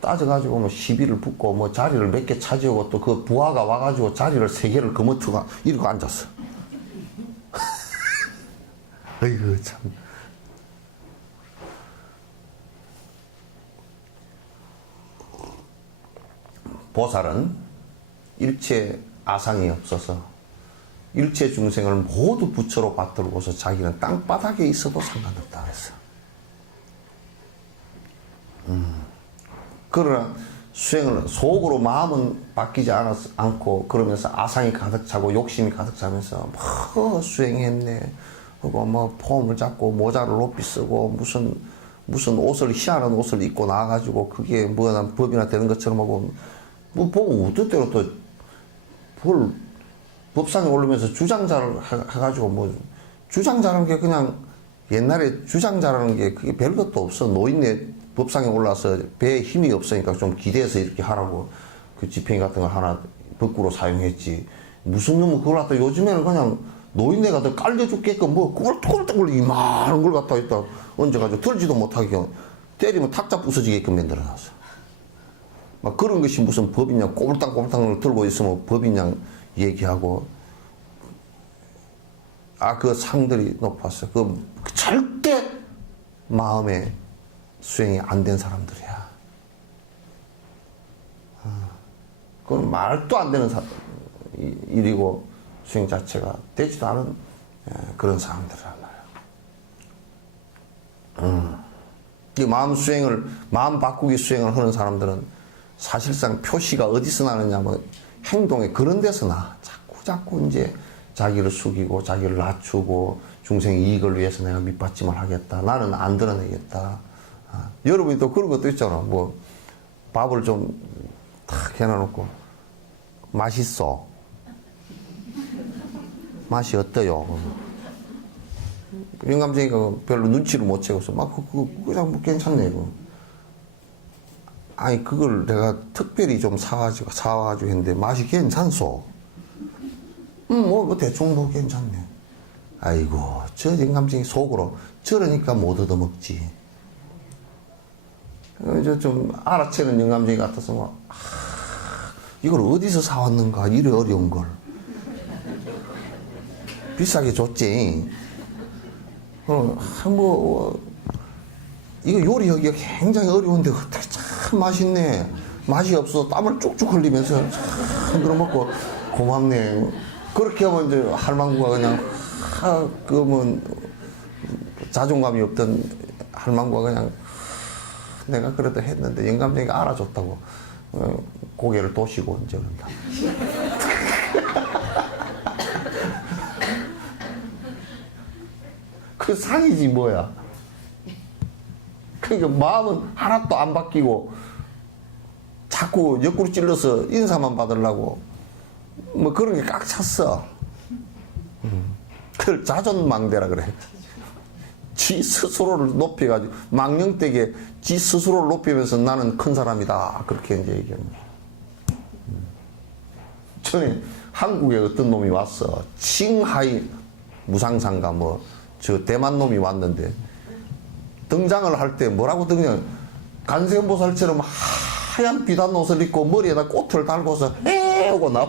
따져가지고 시비를 붙고 자리를 몇 개 차지하고 또 그 부하가 와가지고 자리를 3개를 거머투가 이러고 앉았어. 아이고, 참. 보살은 일체 아상이 없어서 일체 중생을 모두 부처로 받들고서 자기는 땅바닥에 있어도 상관없다 그랬어. 그러나 수행을 속으로 마음은 바뀌지 않고 그러면서 아상이 가득 차고 욕심이 가득 차면서 수행했네. 그리고 폼을 잡고 모자를 높이 쓰고 무슨 옷을 희한한 옷을 입고 나와가지고 그게 법이나 되는 것처럼 하고 보면 우뜻대로 또 법상에 오르면서 주장자를 해가지고 주장자라는 게 그냥 옛날에 주장자라는 게 그게 별것도 없어. 노인네 법상에 올라서 배에 힘이 없으니까 좀 기대서 이렇게 하라고 그 지팽이 같은 거 하나 법구로 사용했지. 무슨 놈은 그걸 갖다 요즘에는 그냥 노인네가 더 깔려 죽게끔 꿀꿀꿀 이만한 걸 갖다 있다 얹어가지고 들지도 못하게 때리면 탁자 부서지게끔 만들어 놨어. 막 그런 것이 무슨 법이냐, 꼬불땅꼬불땅을 들고 있으면 법이냐 얘기하고. 그 상들이 높았어. 절대 마음에 수행이 안 된 사람들이야. 그건 말도 안 되는 일이고 수행 자체가 되지도 않은 그런 사람들이란 말이야. 이 마음 바꾸기 수행을 하는 사람들은 사실상 표시가 어디서 나느냐면 행동에 그런 데서 나. 자꾸 이제 자기를 숙이고 자기를 낮추고 중생 이익을 위해서 내가 밑받침을 하겠다. 나는 안 드러내겠다. 여러분이 또 그런 것도 있잖아. 밥을 좀 탁 해놔놓고 맛있어. 맛이 어때요? 영감쟁이가 별로 눈치를 못 채고서 그냥 괜찮네. 아니 그걸 내가 특별히 좀 사와가지고 했는데 맛이 괜찮소. 대충 괜찮네. 아이고 저 영감쟁이 속으로 저러니까 못 얻어먹지. 좀 알아채는 영감쟁이 같아서 이걸 어디서 사왔는가 이래 어려운 걸. 비싸게 줬지. 이거 요리하기가 굉장히 어려운데 참 맛있네. 맛이 없어 땀을 쭉쭉 흘리면서 참 그러먹고 고맙네. 그렇게 하면 이제 할망구가 그냥 자존감이 없던 할망구가 그냥 내가 그래도 했는데 영감쟁이가 알아줬다고 고개를 도시고 이제 그런다. 그 상이지 뭐야. 그러니까 마음은 하나도 안 바뀌고 자꾸 옆구리 찔러서 인사만 받으려고 뭐 그런 게 꽉 찼어. 그걸 자존망대라 그래. 지 스스로를 높여가지고 망령되게 지 스스로를 높이면서 나는 큰 사람이다 그렇게 이제 얘기합니다. 전에 한국에 어떤 놈이 왔어. 칭하이 무상상가 뭐 저 대만 놈이 왔는데 등장을 할 때 뭐라고 등장? 관세음보살처럼 하얀 비단 옷을 입고 머리에다 꽃을 달고서 에 하고 나와.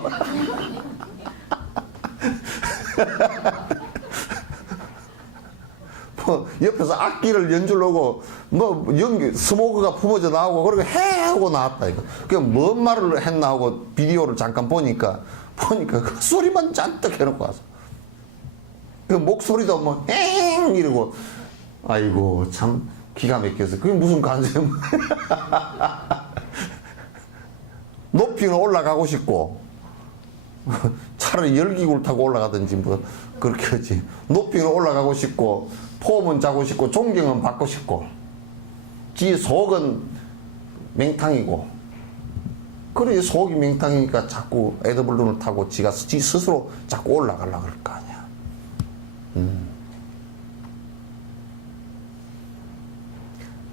뭐 옆에서 악기를 연주하고 뭐 연기 스모그가 품어져 나오고 그러고 해 하고 나왔다 이거. 그뭔 말을 했나 하고 비디오를 잠깐 보니까 그 소리만 잔뜩 해놓고 와서 그 목소리도 뭐엥 이러고 아이고 참 기가 막혀서 그게 무슨 관세음. 높이는 올라가고 싶고 차라리 열기구를 타고 올라가든지 뭐 그렇게 하지. 높이는 올라가고 싶고 폼은 짜고 싶고 존경은 받고 싶고 지 속은 맹탕이고 그래 속이 맹탕이니까 자꾸 에드블룬을 타고 지 스스로 자꾸 올라가려고 그럴 거 아니야.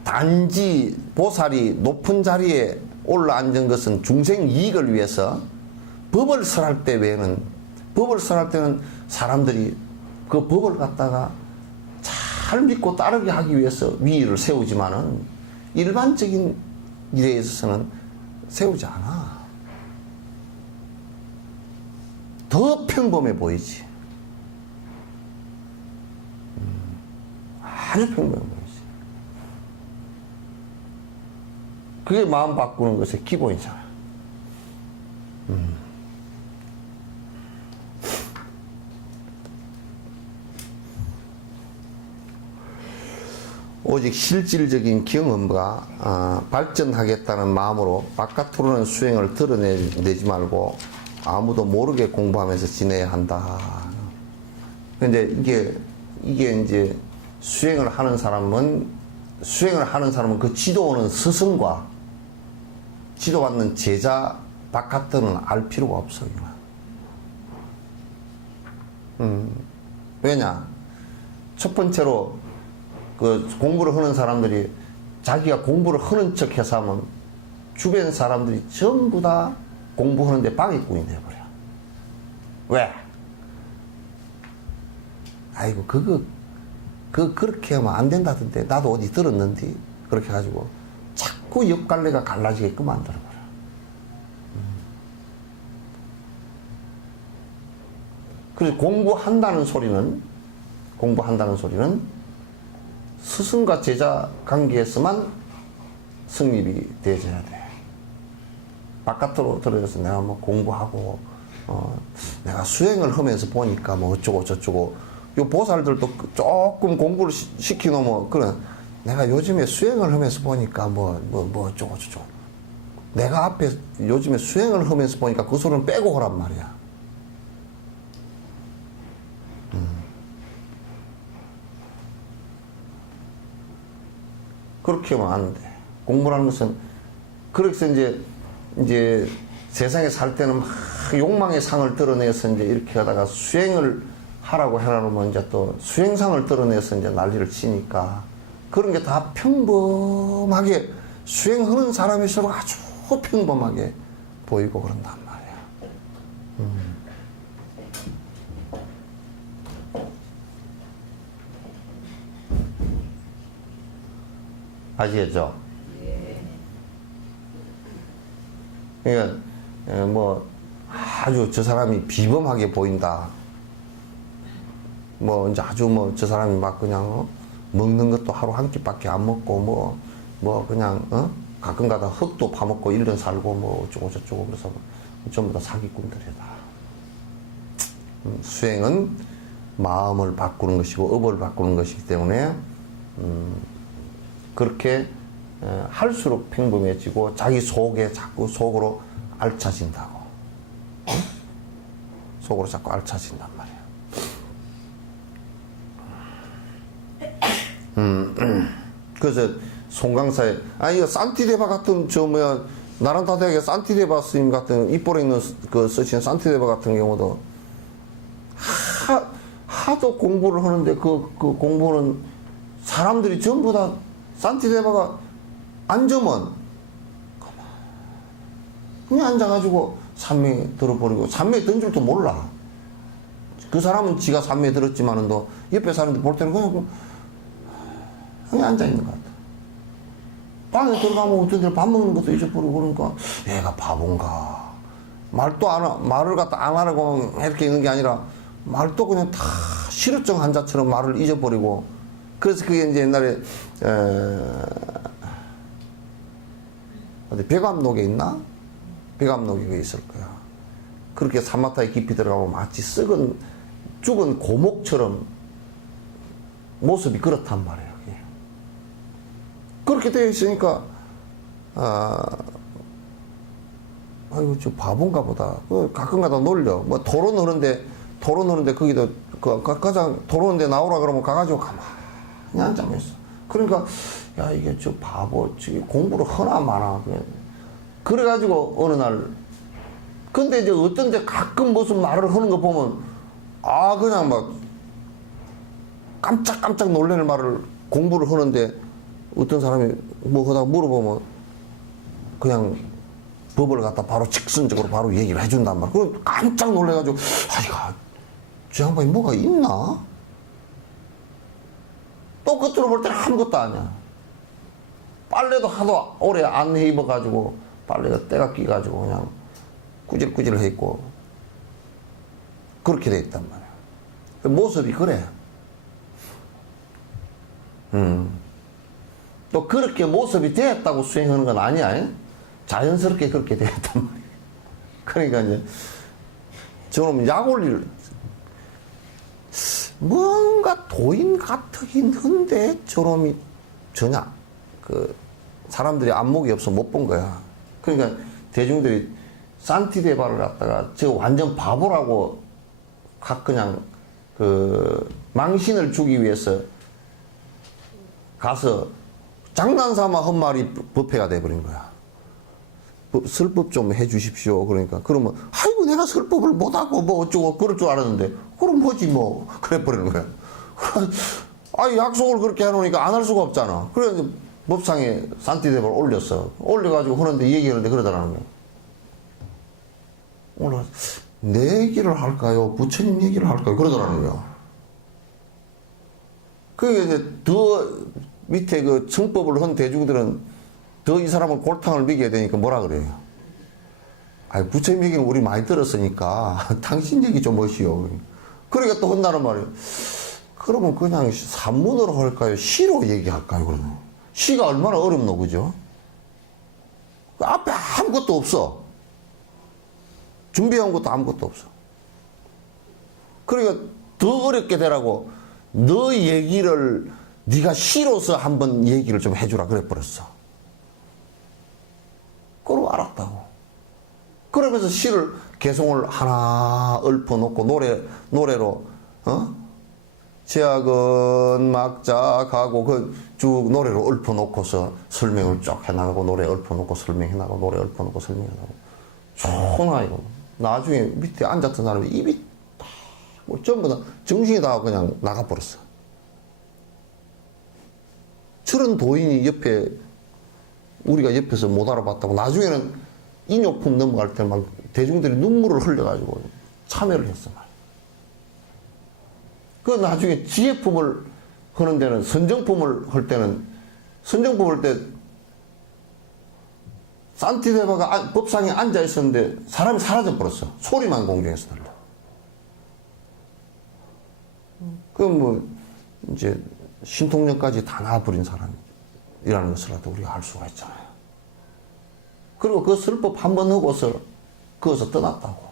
단지 보살이 높은 자리에 올라앉은 것은 중생 이익을 위해서 법을 설할 때 외에는 법을 설할 때는 사람들이 그 법을 갖다가 잘 믿고 따르게 하기 위해서 위의를 세우지만은 일반적인 일에 있어서는 세우지 않아. 더 평범해 보이지. 아주 평범해 보이지. 그게 마음 바꾸는 것의 기본이잖아. 오직 실질적인 경험과 발전하겠다는 마음으로 바깥으로는 수행을 드러내지 말고 아무도 모르게 공부하면서 지내야 한다. 근데 이게 이제 수행을 하는 사람은 그 지도하는 스승과 지도받는 제자 바깥으로는 알 필요가 없어요. 왜냐? 첫 번째로 그 공부를 하는 사람들이 자기가 공부를 하는 척 해서 하면 주변 사람들이 전부 다 공부하는데 방해꾼이 돼버려. 왜? 아이고 그렇게 하면 안 된다던데 나도 어디 들었는데 그렇게 해가지고 자꾸 옆갈래가 갈라지게끔 만들어버려. 그래서 공부한다는 소리는 스승과 제자 관계에서만 성립이 되어져야 돼. 바깥으로 들어가서 내가 뭐 공부하고 내가 수행을 하면서 보니까 뭐 어쩌고 저쩌고 요 보살들도 조금 공부를 시켜놓으면 그런 내가 요즘에 수행을 하면서 보니까 뭐 어쩌고 저쩌고 내가 앞에 요즘에 수행을 하면서 보니까 그 소리는 빼고 하란 말이야. 그렇게 하면 안 돼. 공부라는 것은 그래서 이제 세상에 살 때는 막 욕망의 상을 드러내서 이제 이렇게 하다가 수행을 하라고 해놓으면 이제 또 수행상을 드러내서 이제 난리를 치니까 그런 게 다 평범하게 수행하는 사람일수록 아주 평범하게 보이고 그런단 말이야. 아시겠죠? 그러니까 뭐 아주 저 사람이 비범하게 보인다. 뭐 이제 아주 뭐 저 사람이 막 그냥 먹는 것도 하루 한 끼밖에 안 먹고 뭐 그냥 가끔가다 흙도 파먹고 일년 살고 뭐 어쩌고 저쩌고 그래서 전부 다 사기꾼들이다. 수행은 마음을 바꾸는 것이고 업을 바꾸는 것이기 때문에 그렇게 할수록 평범해지고 자기 속에 자꾸 속으로 알차진다고. 속으로 자꾸 알차진단 말이야. 그래서 송강사에, 이거 산티데바 같은, 나란타 대학의 산티데바 스님 같은, 입볼에 있는 쓰신 산티데바 같은 경우도, 하도 공부를 하는데 그 공부는 사람들이 전부 다 산티데바가 앉으면 그냥 앉아가지고 산매에 들어버리고, 산매에 든 줄도 몰라. 그 사람은 지가 산매에 들었지만은 또 옆에 사람들 볼 때는 그냥 앉아있는 것 같아. 방에 들어가면 어떤 데를 밥 먹는 것도 잊어버리고 그러니까 얘가 바본가. 말을 갖다 안 하려고 이렇게 있는 게 아니라 말도 그냥 다 실어증 환자처럼 말을 잊어버리고. 그래서 그게 이제 옛날에 어디 백암록에 있나? 백암록에 있을 거야. 그렇게 사마타에 깊이 들어가면 마치 죽은 고목처럼 모습이 그렇단 말이에요. 그게. 그렇게 되어 있으니까 아이고 저 바본가 보다. 가끔가다 놀려. 뭐 토론 하는데 거기도 가장 토론 하는데 나오라 그러면 가가지고 가만히 앉아있어. 그러니까 야 이게 저 바보 공부를 하나 마나. 그래가지고 어느 날 근데 이제 어떤 데 가끔 무슨 말을 하는 거 보면 그냥 막 깜짝깜짝 놀라는 말을 공부를 하는데 어떤 사람이 뭐 하다가 물어보면 그냥 법을 갖다 바로 직선적으로 바로 얘기를 해준단 말이야. 그럼 깜짝 놀래가지고 저 양반이 뭐가 있나? 또 겉으로 볼 때는 아무것도 아니야. 빨래도 하도 오래 안 해 입어가지고 빨래가 때가 끼가지고 그냥 꾸질꾸질 해 있고 그렇게 돼 있단 말이야. 모습이 그래. 또 그렇게 모습이 되었다고 수행하는 건 아니야. 자연스럽게 그렇게 되었단 말이야. 그러니까 이제 저놈 약 올릴 뭔가 도인 같긴 한데 저놈이 전혀 사람들이 안목이 없어 못 본 거야. 그러니까 대중들이 산티데바를 갖다가 저 완전 바보라고 그냥 망신을 주기 위해서 가서 장난삼아 한 말이 법회가 돼버린 거야. 설법 좀 해주십시오. 그러니까 그러면 아이고 내가 설법을 못하고 뭐 어쩌고 그럴 줄 알았는데 그럼 뭐지 뭐 그래버리는 거야. 약속을 그렇게 해놓으니까 안 할 수가 없잖아. 그래서 법상에 산티데바를 올렸어. 올려가지고 하는데 얘기하는데 그러더라는 거야. 오늘 내 얘기를 할까요? 부처님 얘기를 할까요? 그러더라는 거야. 그게 이제 더 밑에 청법을 한 대중들은 더 이 사람을 골탕을 먹여야 되니까 뭐라 그래요? 부처님 얘기는 우리 많이 들었으니까 당신 얘기 좀 하시오. 그러니까 또 혼나는 말이에요. 그러면 그냥 산문으로 할까요? 시로 얘기할까요? 그러면 시가 얼마나 어렵노, 그죠? 그 앞에 아무것도 없어. 준비한 것도 아무것도 없어. 그러니까 더 어렵게 되라고 너 얘기를 네가 시로서 한번 얘기를 좀 해주라 그래 버렸어. 그러고 알았다고. 그러면서 시를 개송을 하나 읊어놓고 노래로 제약은 막작하고 쭉 노래로 읊어놓고서 설명을 쭉 해나가고 노래 읊어놓고 설명해나가고 노래 읊어놓고 설명해나가고 총아이고 나중에 밑에 앉았던 사람이 입이 다 전부 다 정신이 다 그냥 나가버렸어. 저런 도인이 우리가 옆에서 못 알아봤다고 나중에는 인욕품 넘어갈 때 막 대중들이 눈물을 흘려가지고 참여를 했어. 그 나중에 지혜품을 하는 데는 선정품을 할 때는 선정품 할 때 산티데바가 법상에 앉아 있었는데 사람이 사라져 버렸어. 소리만 공중에서 들려. 그럼 이제 신통력까지 다 나와버린 사람이라는 것을 우리가 알 수가 있잖아요. 그리고 그 설법 한 번 하고서 거기서 떠났다고.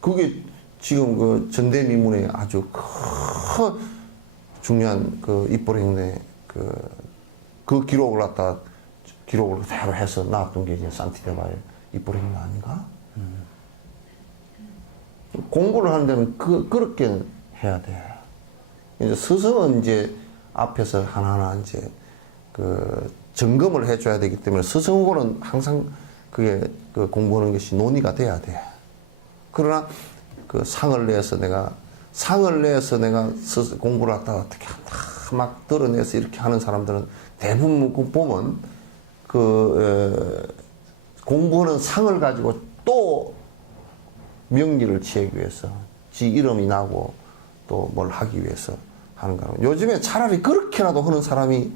그게 지금 전대미문의 아주 큰 중요한 입벌 행내 그 기록을 기록을 그대로 해서 나왔던 게 이제 산티데바의 입벌 행내 아닌가? 공부를 하는 데는 그렇게 해야 돼. 이제 스승은 이제 앞에서 하나하나 이제 그 점검을 해줘야 되기 때문에 스승하고는 항상 그게 그 공부하는 것이 논의가 돼야 돼. 그러나 그 상을 내서 내가 공부를 하다가 어떻게 막 드러내서 이렇게 하는 사람들은 대부분 보면 공부하는 상을 가지고 또 명리를 취하기 위해서 지 이름이 나고 또 뭘 하기 위해서 하는 거라. 요즘에 차라리 그렇게라도 하는 사람이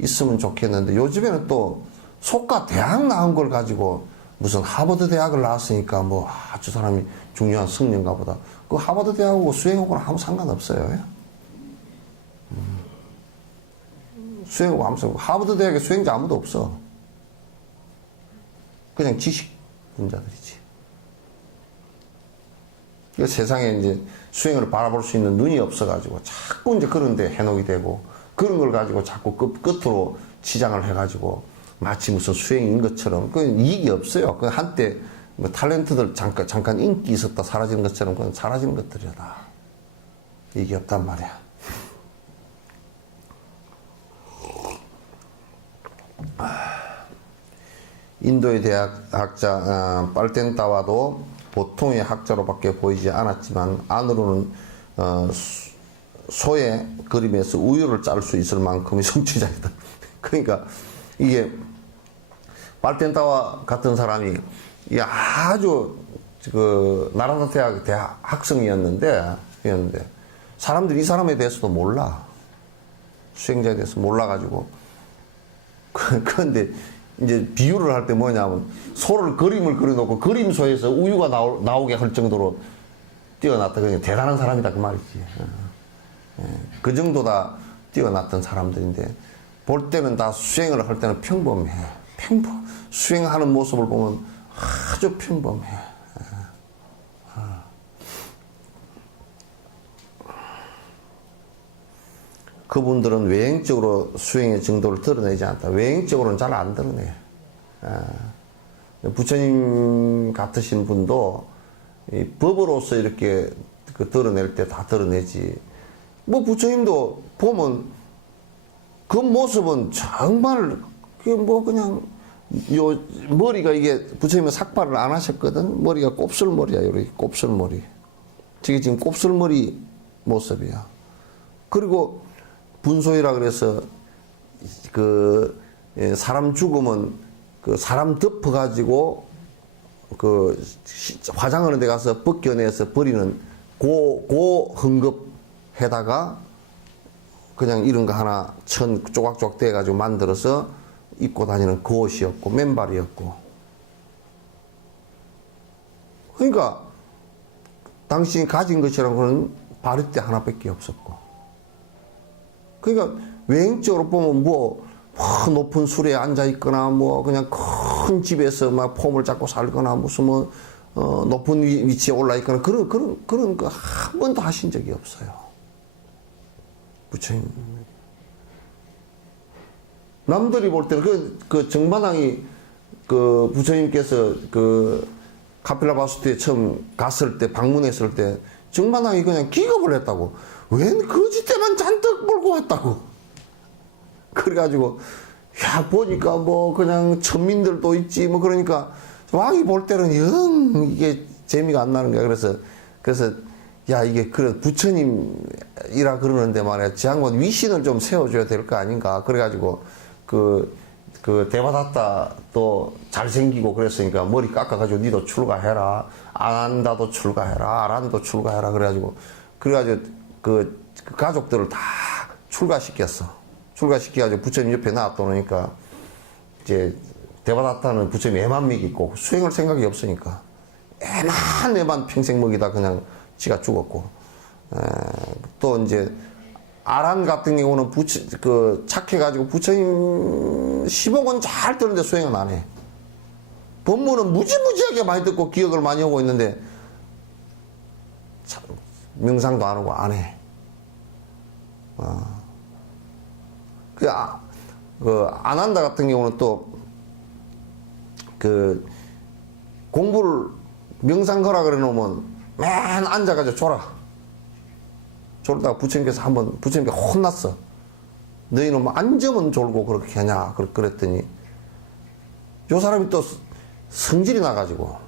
있으면 좋겠는데 요즘에는 또 속가 대학 나온 걸 가지고 무슨 하버드 대학을 나왔으니까 뭐 저 사람이 중요한 승려인가 보다. 그 하버드 대학하고 수행하고는 아무 상관없어요. 수행하고 아무 상관없어. 하버드 대학에 수행자 아무도 없어. 그냥 지식 분자들이지. 세상에 이제 수행을 바라볼 수 있는 눈이 없어가지고 자꾸 이제 그런 데 해놓게 되고 그런 걸 가지고 자꾸 끝으로 치장을 해가지고 마치 무슨 수행인 것처럼 그 이익이 없어요. 그 한때 뭐 탤런트들 잠깐 인기 있었다 사라지는 것처럼 그건 사라지는 것들이야 다. 이익이 없단 말이야. 인도의 대학학자 빨텐따와도 보통의 학자로밖에 보이지 않았지만 안으로는 소의 그림에서 우유를 짤 수 있을 만큼의 성취자이다. 그러니까 이게 빨텐따와 같은 사람이 아주 그 나라다 대학 학생이었는데 사람들이 이 사람에 대해서도 몰라. 수행자에 대해서 몰라가지고 그런데 이제 비유를 할 때 뭐냐면 소를 그림을 그려놓고 그림소에서 우유가 나오게 할 정도로 뛰어났다. 그냥 대단한 사람이다 그 말이지. 그 정도다 뛰어났던 사람들인데 볼 때는 다 수행을 할 때는 평범해. 수행하는 모습을 보면 아주 평범해. 그분들은 외형적으로 수행의 정도를 드러내지 않다. 외형적으로는 잘 안 드러내. 부처님 같으신 분도 이 법으로서 이렇게 드러낼 때 다 드러내지. 뭐 부처님도 보면 그 모습은 정말 그냥 요 머리가 이게 부처님은 삭발을 안 하셨거든. 머리가 곱슬머리야. 이렇게 곱슬머리. 저게 지금 곱슬머리 모습이야. 그리고 분소이라 그래서 사람 죽으면 사람 덮어가지고 화장하는 데 가서 벗겨내서 버리는 고 헝겊에다가 그냥 이런 거 하나 천 조각조각 떼가지고 만들어서 입고 다니는 그 옷이었고 맨발이었고. 그러니까 당신이 가진 것이란 거는 바리떼 하나밖에 없었고. 그러니까 외형적으로 보면 뭐 높은 술에 앉아 있거나 뭐 그냥 큰 집에서 막 폼을 잡고 살거나 무슨 높은 위치에 올라 있거나 그런 거 한 번도 하신 적이 없어요. 부처님. 남들이 볼 때는 그 정반왕이 부처님께서 카필라바수트에 처음 갔을 때 방문했을 때 정반왕이 그냥 기겁을 했다고. 웬 거짓대만 잔뜩 몰고 왔다고. 그래가지고 보니까 뭐 그냥 천민들도 있지 뭐 그러니까 왕이 볼 때는 영 이게 재미가 안 나는 거야. 그래서 야 이게 그래 부처님이라 그러는데 말이야 지한번 위신을 좀 세워줘야 될 거 아닌가. 그래가지고 그 대바다타 또 잘생기고 그랬으니까 머리 깎아가지고 니도 출가해라. 안 한다도 출가해라. 안 한다도 출가해라. 그래가지고 그 가족들을 다 출가시켜가지고 부처님 옆에 놔둬놓으니까 이제 대바다타는 부처님 애만 먹이고 수행할 생각이 없으니까 애만 평생 먹이다 그냥 지가 죽었고. 또 이제 아란 같은 경우는 착해가지고 부처님 10억은 잘 듣는데 수행은 안 해. 법문은 무지무지하게 많이 듣고 기억을 많이 하고 있는데 명상도 안 하고 안 해. 아난다 같은 경우는 또 공부를 명상 거라 그래 놓으면 맨 앉아가지고 졸아. 졸다가 부처님께서 한번 부처님께 혼났어. 너희는 뭐 앉으면 졸고 그렇게 하냐 그랬더니 요 사람이 또 성질이 나가지고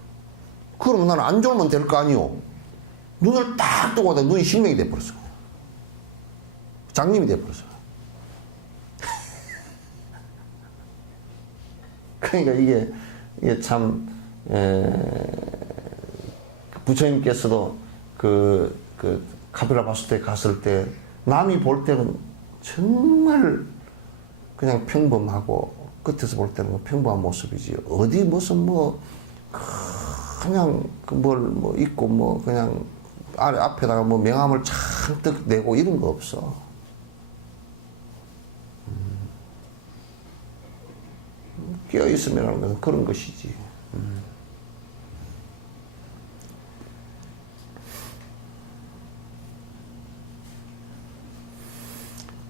그럼 나는 안 졸면 될 거 아니오. 눈을 딱 뜨고 하다 눈이 실명이 돼버렸어. 장님이 돼버렸어. 그러니까 이게 참 부처님께서도 그 카피라 바수대에 갔을 때 남이 볼 때는 정말 그냥 평범하고 끝에서 볼 때는 평범한 모습이지 어디 무슨 뭐 그냥 뭘 뭐 있고 뭐 그냥 앞에다가 뭐 명함을 잔뜩 내고 이런 거 없어. 끼어 있으면 하는 것은 그런 것이지.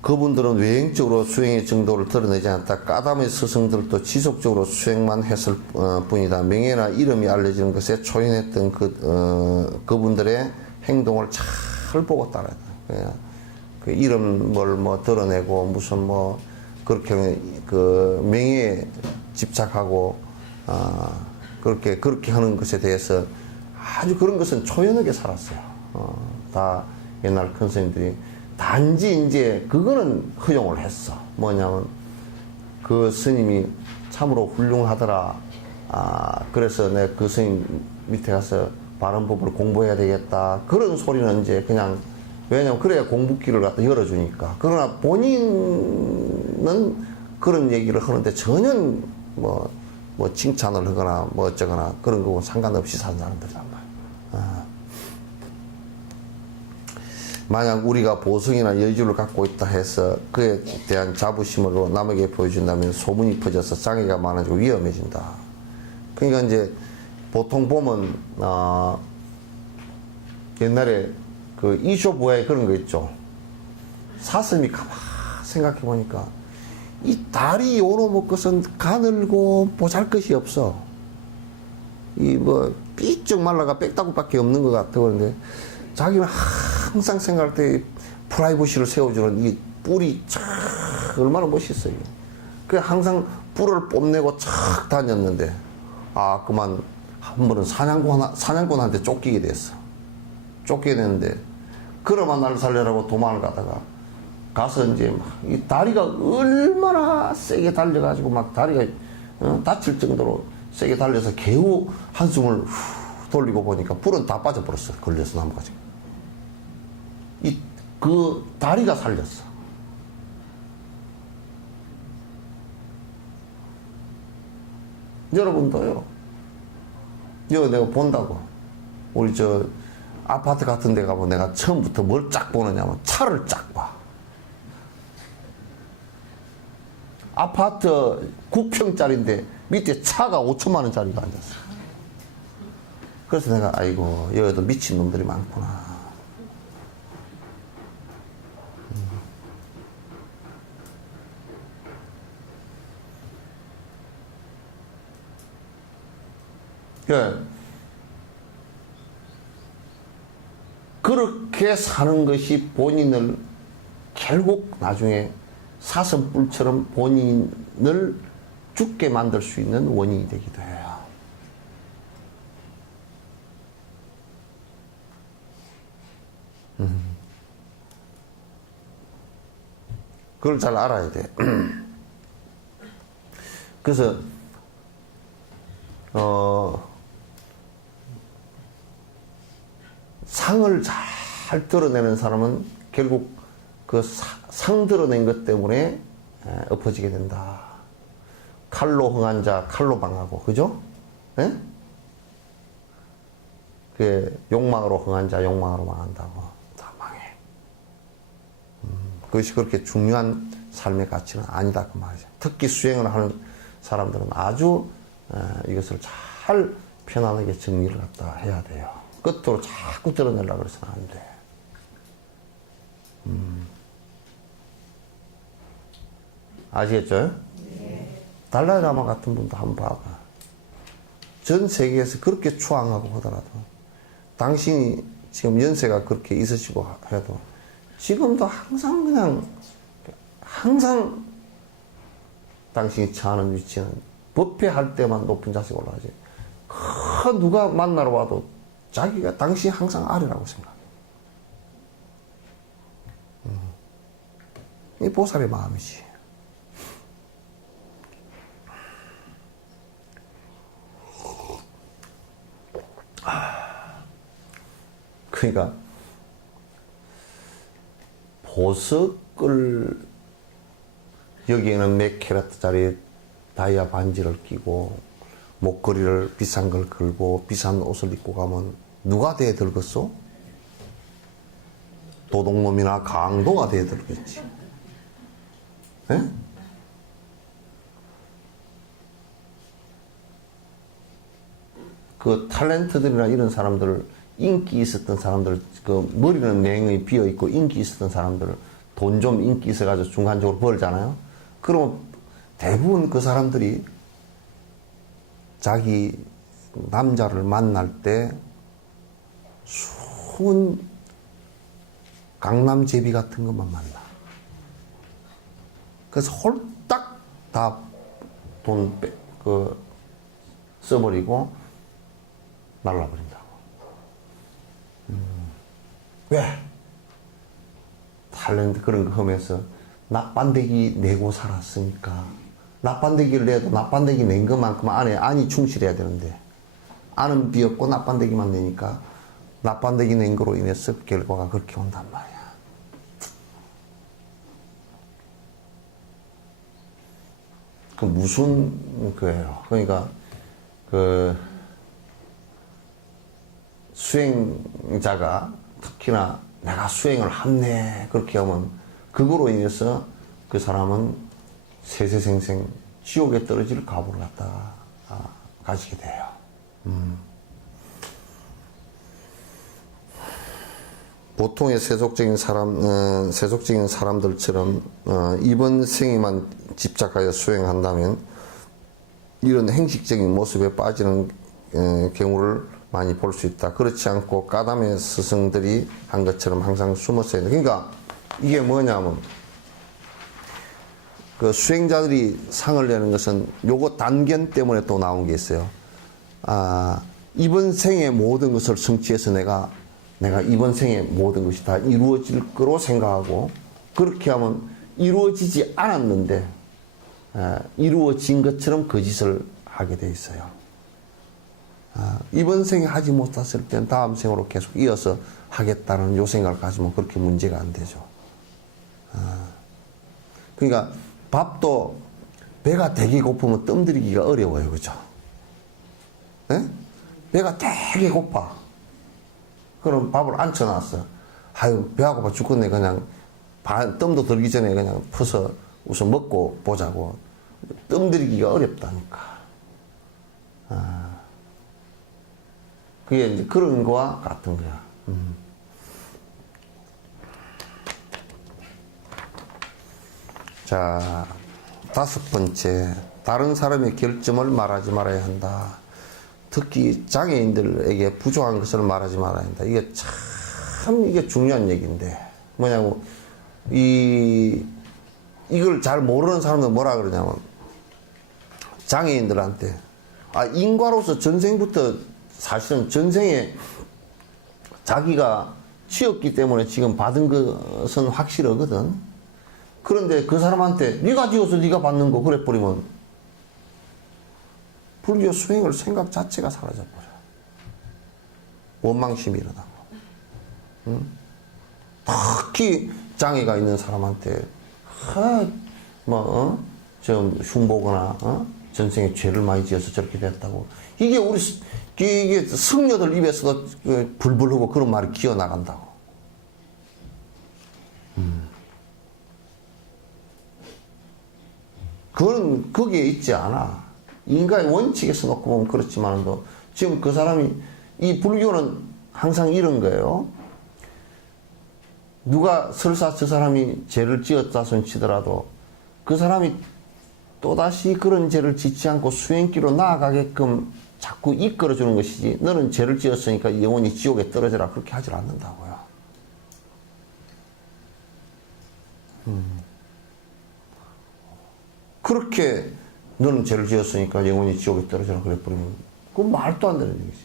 그분들은 외형적으로 수행의 정도를 드러내지 않다. 까담의 스승들도 지속적으로 수행만 했을 뿐이다. 명예나 이름이 알려지는 것에 초연했던 그분들의 행동을 잘 보고 따라야 돼. 그 이름 뭘 뭐 드러내고 무슨 뭐 그렇게 그 명예에 집착하고 그렇게 하는 것에 대해서 아주 그런 것은 초연하게 살았어요. 다 옛날 큰 스님들이 단지 이제 그거는 허용을 했어. 뭐냐면 그 스님이 참으로 훌륭하더라. 그래서 내가 그 스님 밑에 가서 바른 법을 공부해야 되겠다. 그런 소리는 이제 그냥 왜냐면 그래야 공부길을 갖다 열어주니까. 그러나 본인은 그런 얘기를 하는데 전혀 뭐 칭찬을 하거나 뭐 어쩌거나 그런 거고 상관없이 사는 사람들이란 말이야. 만약 우리가 보성이나 여유를 갖고 있다 해서 그에 대한 자부심으로 남에게 보여준다면 소문이 퍼져서 장애가 많아지고 위험해진다. 그러니까 이제 보통 보면 옛날에 그 이쇼부에 그런 거 있죠. 사슴이 가만 생각해 보니까 이 다리 요로 먹고선 가늘고 보잘것이 없어. 이 뭐 삐쩍 말라가 빽다구밖에 없는 것 같아. 그런데 자기는 항상 생각할 때 프라이버시를 세워주는 이 뿔이 참 얼마나 멋있어요. 그 항상 뿔을 뽐내고 촥 다녔는데 그만 한 번은 사냥꾼한테 쫓기게 됐어. 쫓기게 됐는데 그러만 나를 살려라고 도망을 가다가 가서 이제 막 이 다리가 얼마나 세게 달려가지고 막 다리가 다칠 정도로 세게 달려서 겨우 한숨을 돌리고 보니까 뿔은 다 빠져버렸어. 걸려서 나무까지. 그 다리가 살렸어. 여러분도요. 이거 내가 본다고. 우리 저 아파트 같은 데 가면 내가 처음부터 뭘 쫙 보느냐면 차를 쫙 봐. 아파트 9평짜리인데 밑에 차가 5천만 원짜리가 앉았어. 그래서 내가 아이고 여기도 미친 놈들이 많구나. 그렇게 사는 것이 본인을 결국 나중에 사슴뿔처럼 본인을 죽게 만들 수 있는 원인이 되기도 해요. 그걸 잘 알아야 돼. 그래서 상을 잘 드러내는 사람은 결국 그 상 드러낸 것 때문에 엎어지게 된다. 칼로 흥한 자 칼로 망하고, 그죠? 예? 그 욕망으로 흥한 자 욕망으로 망한다고. 다 망해. 그것이 그렇게 중요한 삶의 가치는 아니다 그 말이죠. 특히 수행을 하는 사람들은 아주 이것을 잘 편안하게 정리를 갖다 해야 돼요. 끝으로 자꾸 드러내려고 해서는 안 돼. 아시겠죠? 네. 달라이라마 같은 분도 한번 봐봐. 전 세계에서 그렇게 추앙하고 하더라도 당신이 지금 연세가 그렇게 있으시고 해도 지금도 항상 당신이 처하는 위치는 법회할 때만 높은 자세가 올라가지. 누가 만나러 와도 자기가 당신이 항상 아래라고 생각해. 이 보살의 마음이지. 그러니까 보석을 여기에는 몇 캐럿짜리 다이아 반지를 끼고 목걸이를 비싼 걸 걸고 비싼 옷을 입고 가면 누가 대들겠소? 도둑놈이나 강도가 대들겠지. 예? 그 탤런트들이나 이런 사람들, 인기 있었던 사람들, 그 머리는 맹히 비어 있고 인기 있었던 사람들, 돈 좀 인기 있어가지고 중간적으로 벌잖아요. 그러면 대부분 그 사람들이 자기 남자를 만날 때 수은 강남제비 같은 것만 만나. 그래서 홀딱 다 돈 써버리고 날라버린다고. 왜? 탤런트 그런 거 하면서 납반대기 내고 살았으니까. 납반대기를 내도 납반대기 낸 것만큼 안에 안이 충실해야 되는데 안은 비었고 납반대기만 내니까 납반대기 낸 거로 인해서 결과가 그렇게 온단 말이야. 그 무슨 거예요. 그러니까 그 수행자가 특히나 내가 수행을 했네 그렇게 하면 그거로 인해서 그 사람은 세세생생 지옥에 떨어질 각오를 갖다가 가지게 돼요. 보통의 세속적인 사람들처럼 이번 생에만 집착하여 수행한다면 이런 행식적인 모습에 빠지는 경우를 많이 볼 수 있다. 그렇지 않고 까담의 스승들이 한 것처럼 항상 숨었어야 돼. 그러니까 이게 뭐냐면 그 수행자들이 상을 내는 것은 요거 단견 때문에 또 나온 게 있어요. 이번 생의 모든 것을 성취해서 내가 이번 생의 모든 것이 다 이루어질 거로 생각하고 그렇게 하면 이루어지지 않았는데 이루어진 것처럼 거짓을 하게 돼 있어요. 이번 생에 하지 못했을 땐 다음 생으로 계속 이어서 하겠다는 요 생각을 가지면 그렇게 문제가 안 되죠. 그러니까 밥도 배가 되게 고프면 뜸들이기가 어려워요. 그죠? 네? 배가 되게 고파. 그럼 밥을 앉혀놨어. 아유, 배가 고파 죽겠네. 그냥 뜸도 들기 전에 그냥 퍼서 우선 먹고 보자고. 뜸들이기가 어렵다니까. 그게 이제 그런 거와 같은 거야. 자, 5번째. 다른 사람의 결점을 말하지 말아야 한다. 특히 장애인들에게 부족한 것을 말하지 말아야 한다. 이게 참 이게 중요한 얘기인데 뭐냐고 이걸 잘 모르는 사람들은 뭐라 그러냐면 장애인들한테 인과로서 전생부터 사실은 전생에 자기가 치였기 때문에 지금 받은 것은 확실하거든. 그런데 그 사람한테 네가 지어서 네가 받는 거 그래 버리면 불교 수행을 생각 자체가 사라져버려. 원망심이 일어나고. 특히 장애가 있는 사람한테 좀 흉보거나 전생에 죄를 많이 지어서 저렇게 됐다고. 이게 승려들 입에서도 불불 흐고 그런 말이 기어나간다고. 그건 거기에 있지 않아. 인간의 원칙에서 놓고 보면 그렇지만도 지금 그 사람이 이 불교는 항상 이런 거예요. 누가 설사 저 사람이 죄를 지었다 손 치더라도 그 사람이 또다시 그런 죄를 짓지 않고 수행길로 나아가게끔 자꾸 이끌어주는 것이지 너는 죄를 지었으니까 영원히 지옥에 떨어져라 그렇게 하질 않는다고요. 그렇게 너는 죄를 지었으니까 영원히 지옥에 떨어져라 그래버리면 그건 말도 안 되는 얘기지.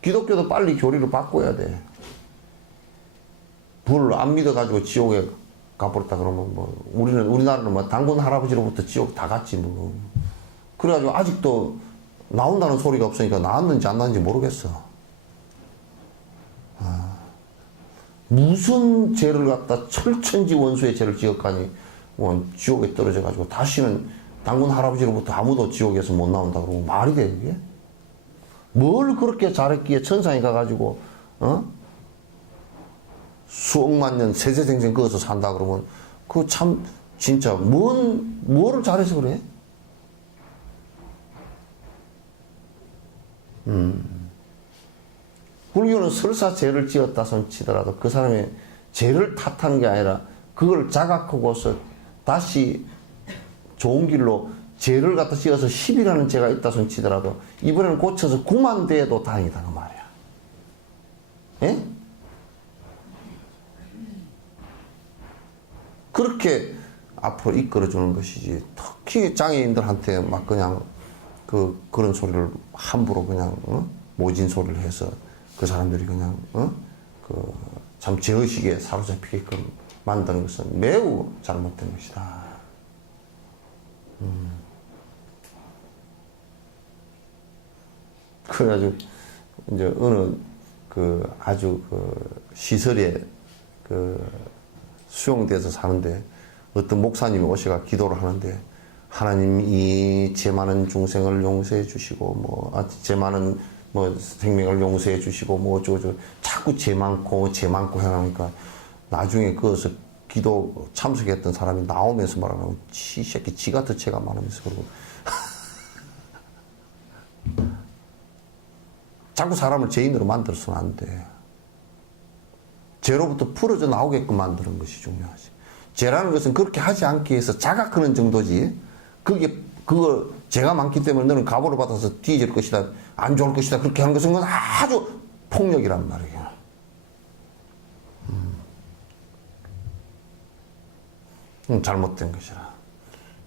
기독교도 빨리 교리를 바꿔야 돼. 불을 안 믿어가지고 지옥에 가버렸다 그러면 뭐 우리나라는 뭐 당군 할아버지로부터 지옥 다 갔지 뭐. 그래가지고 아직도 나온다는 소리가 없으니까 나왔는지 안 나왔는지 모르겠어. 무슨 죄를 갖다 철천지 원수의 죄를 지었가니 뭐 지옥에 떨어져가지고 다시는 당군 할아버지로부터 아무도 지옥에서 못 나온다 그러고 말이 돼 그게? 뭘 그렇게 잘했기에 천상에 가가지고 수억만 년 세세생생 거기서 산다 그러면 그 참 진짜 뭐를 잘해서 그래? 불교는 설사 죄를 지었다 손 치더라도 그 사람의 죄를 탓하는 게 아니라 그걸 자각하고서 다시 좋은 길로 죄를 갖다 지어서 10이라는 죄가 있다 손 치더라도 이번에는 고쳐서 9만 돼도 다행이다 그 말이야. 예? 그렇게 앞으로 이끌어주는 것이지 특히 장애인들한테 막 그냥 그런 소리를 함부로 그냥 모진 소리를 해서 그 사람들이 그냥 참 죄의식에 사로잡히게끔 만드는 것은 매우 잘못된 것이다. 그래가지고 이제 어느 아주 시설에 수용돼서 사는데 어떤 목사님이 오셔가 기도를 하는데 하나님 이 죄 많은 중생을 용서해 주시고 죄 많은 생명을 용서해 주시고 어쩌고 자꾸 죄 많고 해나니까 나중에 그것을 기도 참석했던 사람이 나오면서 말하면 이 새끼 지가 더 죄가 많으면서 그러고 자꾸 사람을 죄인으로 만들어서는 안 돼. 죄로부터 풀어져 나오게끔 만드는 것이 중요하지. 죄라는 것은 그렇게 하지 않기 위해서 자각하는 정도지. 그거 죄가 많기 때문에 너는 가보를 받아서 뒤질 것이다, 안 좋을 것이다 그렇게 하는 것은 아주 폭력이란 말이야. 잘못된 것이라.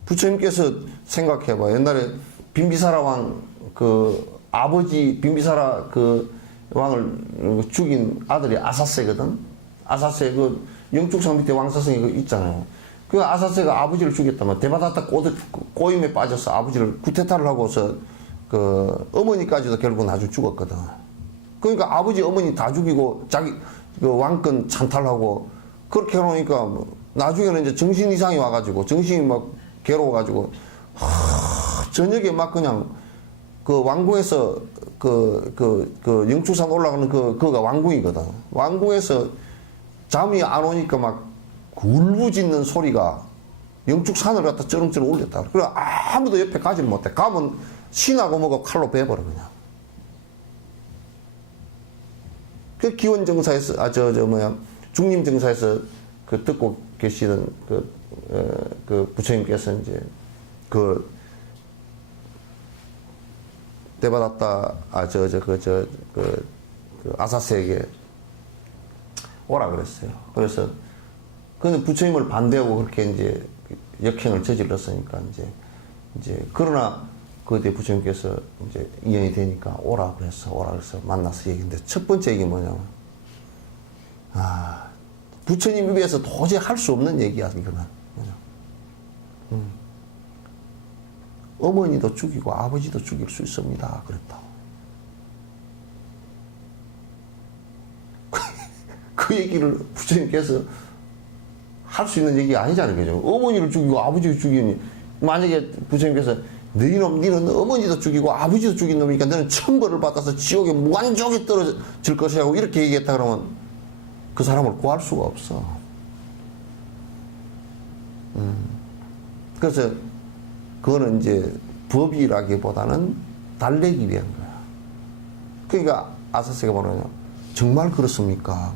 부처님께서 생각해봐. 옛날에 빈비사라 왕 아버지 빈비사라 왕을 죽인 아들이 아사세거든. 아사세 영축상 밑에 왕사성이 있잖아요. 그 아사세가 아버지를 죽였다면 대바다타 꼬임에 빠져서 아버지를 쿠데타를 하고서 어머니까지도 결국은 아주 죽었거든. 그러니까 아버지 어머니 다 죽이고 자기 왕권 찬탈하고 그렇게 해놓으니까 나중에는 이제 정신 이상이 와가지고 정신이 막 괴로워가지고 저녁에 막 그냥 왕궁에서 영축산 올라가는 그가 왕궁이거든. 왕궁에서 잠이 안 오니까 막 울부짖는 소리가 영축산을 갖다 쩌렁쩌렁 울렸다. 그래 아무도 옆에 가지를 못해. 가면 신하고 뭐가 칼로 베버려 그냥. 그 기원정사에서 중림정사에서 듣고 계시던 부처님께서 이제 대바다타 아사세에게 오라 그랬어요. 그래서 근데 부처님을 반대하고 그렇게 이제 역행을 저질렀으니까 이제 그러나 그때 부처님께서 이제 인연이 되니까 오라 그래서 만나서 얘기인데 첫 번째 얘기 뭐냐면 부처님 입에서 도저히 할 수 없는 얘기야 이거는. 어머니도 죽이고 아버지도 죽일 수 있습니다. 그랬다. 그 얘기를 부처님께서 할 수 있는 얘기가 아니잖아요. 그죠? 어머니를 죽이고 아버지를 죽이니 만약에 부처님께서 너는 어머니도 죽이고 아버지도 죽인 놈이니까 너는 천벌을 받아서 지옥에 무한족에 떨어질 것이라고 이렇게 얘기했다 그러면 그 사람을 구할 수가 없어. 그래서 그거는 이제 법이라기보다는 달래기 위한 거야. 그러니까 아사세가 뭐냐면 정말 그렇습니까?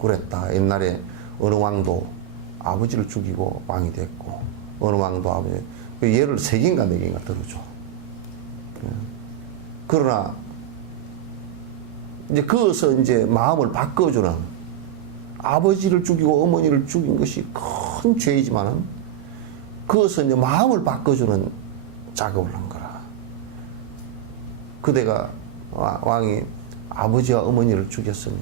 그랬다. 옛날에 어느 왕도 아버지를 죽이고 왕이 됐고 어느 왕도 아버지 그 예를 3개인가 4개인가 들어줘. 그러나 이제 그것서 이제 마음을 바꿔주는, 아버지를 죽이고 어머니를 죽인 것이 큰 죄이지만은 그것서 이제 마음을 바꿔주는 작업을 한 거라. 그대가 왕이 아버지와 어머니를 죽였으니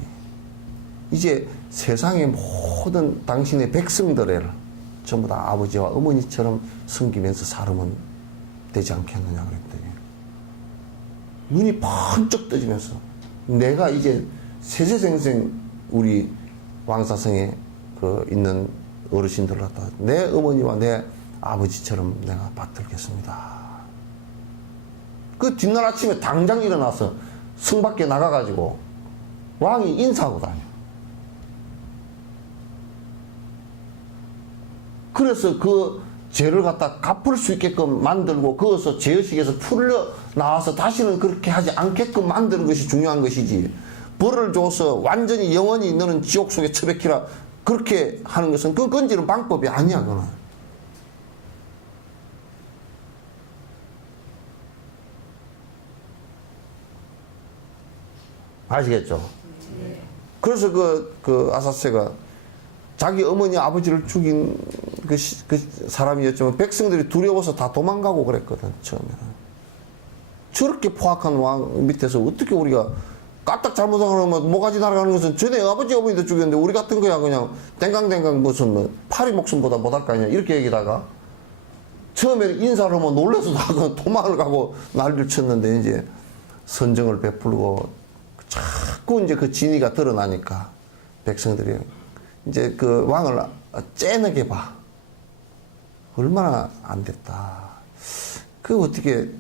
이제 세상의 모든 당신의 백성들을 전부 다 아버지와 어머니처럼 섬기면서 살으면 되지 않겠느냐 그랬더니 눈이 번쩍 떠지면서, 내가 이제 세세생생 우리 왕사성에 그 있는 어르신들 갖다 내 어머니와 내 아버지처럼 내가 받들겠습니다. 그 뒷날 아침에 당장 일어나서 성 밖에 나가가지고 왕이 인사하고 다녀. 그래서 그 죄를 갖다 갚을 수 있게끔 만들고, 그것을 죄의식에서 풀려 나와서 다시는 그렇게 하지 않게끔 만드는 것이 중요한 것이지, 벌을 줘서 완전히 영원히 너는 지옥 속에 처박히라 그렇게 하는 것은 그 건지는 방법이 아니야. 그건 아시겠죠? 그래서 그 아사세가 자기 어머니 아버지를 죽인 그 사람이었지만 백성들이 두려워서 다 도망가고 그랬거든. 처음에는 저렇게 포악한 왕 밑에서 어떻게 우리가 까딱 잘못하면 모가지 날아가는 것은 전에 아버지 어머니도 죽였는데 우리 같은 거야 그냥 땡강땡강 무슨 뭐 파리 목숨보다 못할 거 아니야 이렇게 얘기다가 처음에 인사를 하면 놀라서 다 도망을 가고 난리를 쳤는데 이제 선정을 베풀고 자꾸 이제 그 진위가 드러나니까 백성들이 이제 그 왕을 째내게 봐. 얼마나 안 됐다. 그 어떻게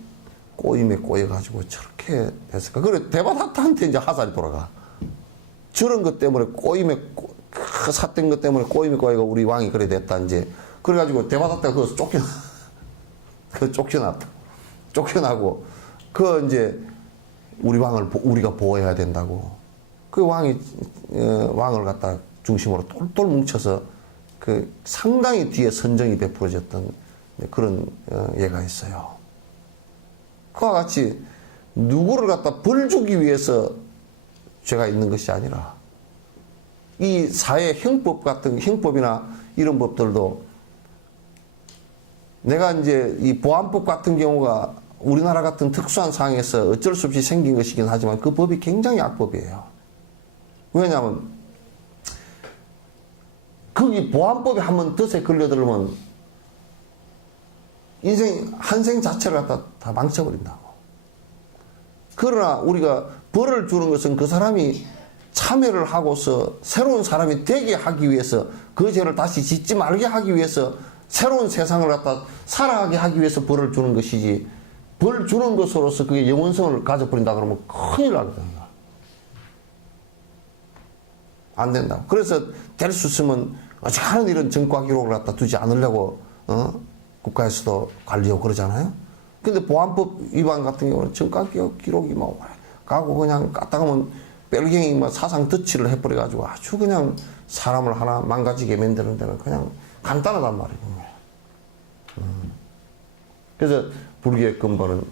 꼬임에 꼬여가지고 저렇게 됐을까. 그래 대바다타한테 이제 화살이 돌아가. 저런 것 때문에 꼬임에 그 삿된 것 때문에 꼬임에 꼬여가 우리 왕이 그래 됐다 이제. 그래가지고 대바다타가 그거 쫓겨났다. 쫓겨나고 그 이제 우리 왕을 우리가 보호해야 된다고. 그 왕이 왕을 갖다 중심으로 똘똘 뭉쳐서 그 상당히 뒤에 선정이 베풀어졌던 그런 예가 있어요. 그와 같이 누구를 갖다 벌 주기 위해서 죄가 있는 것이 아니라 이 사회 형법 같은 형법이나 이런 법들도 내가 이제 이 보안법 같은 경우가 우리나라 같은 특수한 상황에서 어쩔 수 없이 생긴 것이긴 하지만 그 법이 굉장히 악법이에요. 왜냐하면 거기 보안법에 한번 덫에 걸려들면 인생 한생 자체를 갖다 다 망쳐버린다고. 그러나 우리가 벌을 주는 것은 그 사람이 참여를 하고서 새로운 사람이 되게 하기 위해서 그 죄를 다시 짓지 말게 하기 위해서 새로운 세상을 갖다 살아가게 하기 위해서 벌을 주는 것이지 벌 주는 것으로서 그게 영원성을 가져버린다 그러면 큰일 나거든요. 안 된다고. 그래서 될 수 있으면 어지간한 이런 전과 기록을 갖다 두지 않으려고 국가에서도 관리하고 그러잖아요. 근데 보안법 위반 같은 경우는 전과 기록이 뭐 가고 그냥 까딱하면 뺄갱이 뭐 사상 덧치를 해버려가지고 아주 그냥 사람을 하나 망가지게 만드는 데는 그냥 간단하단 말이에요. 그래서 불교의 근본은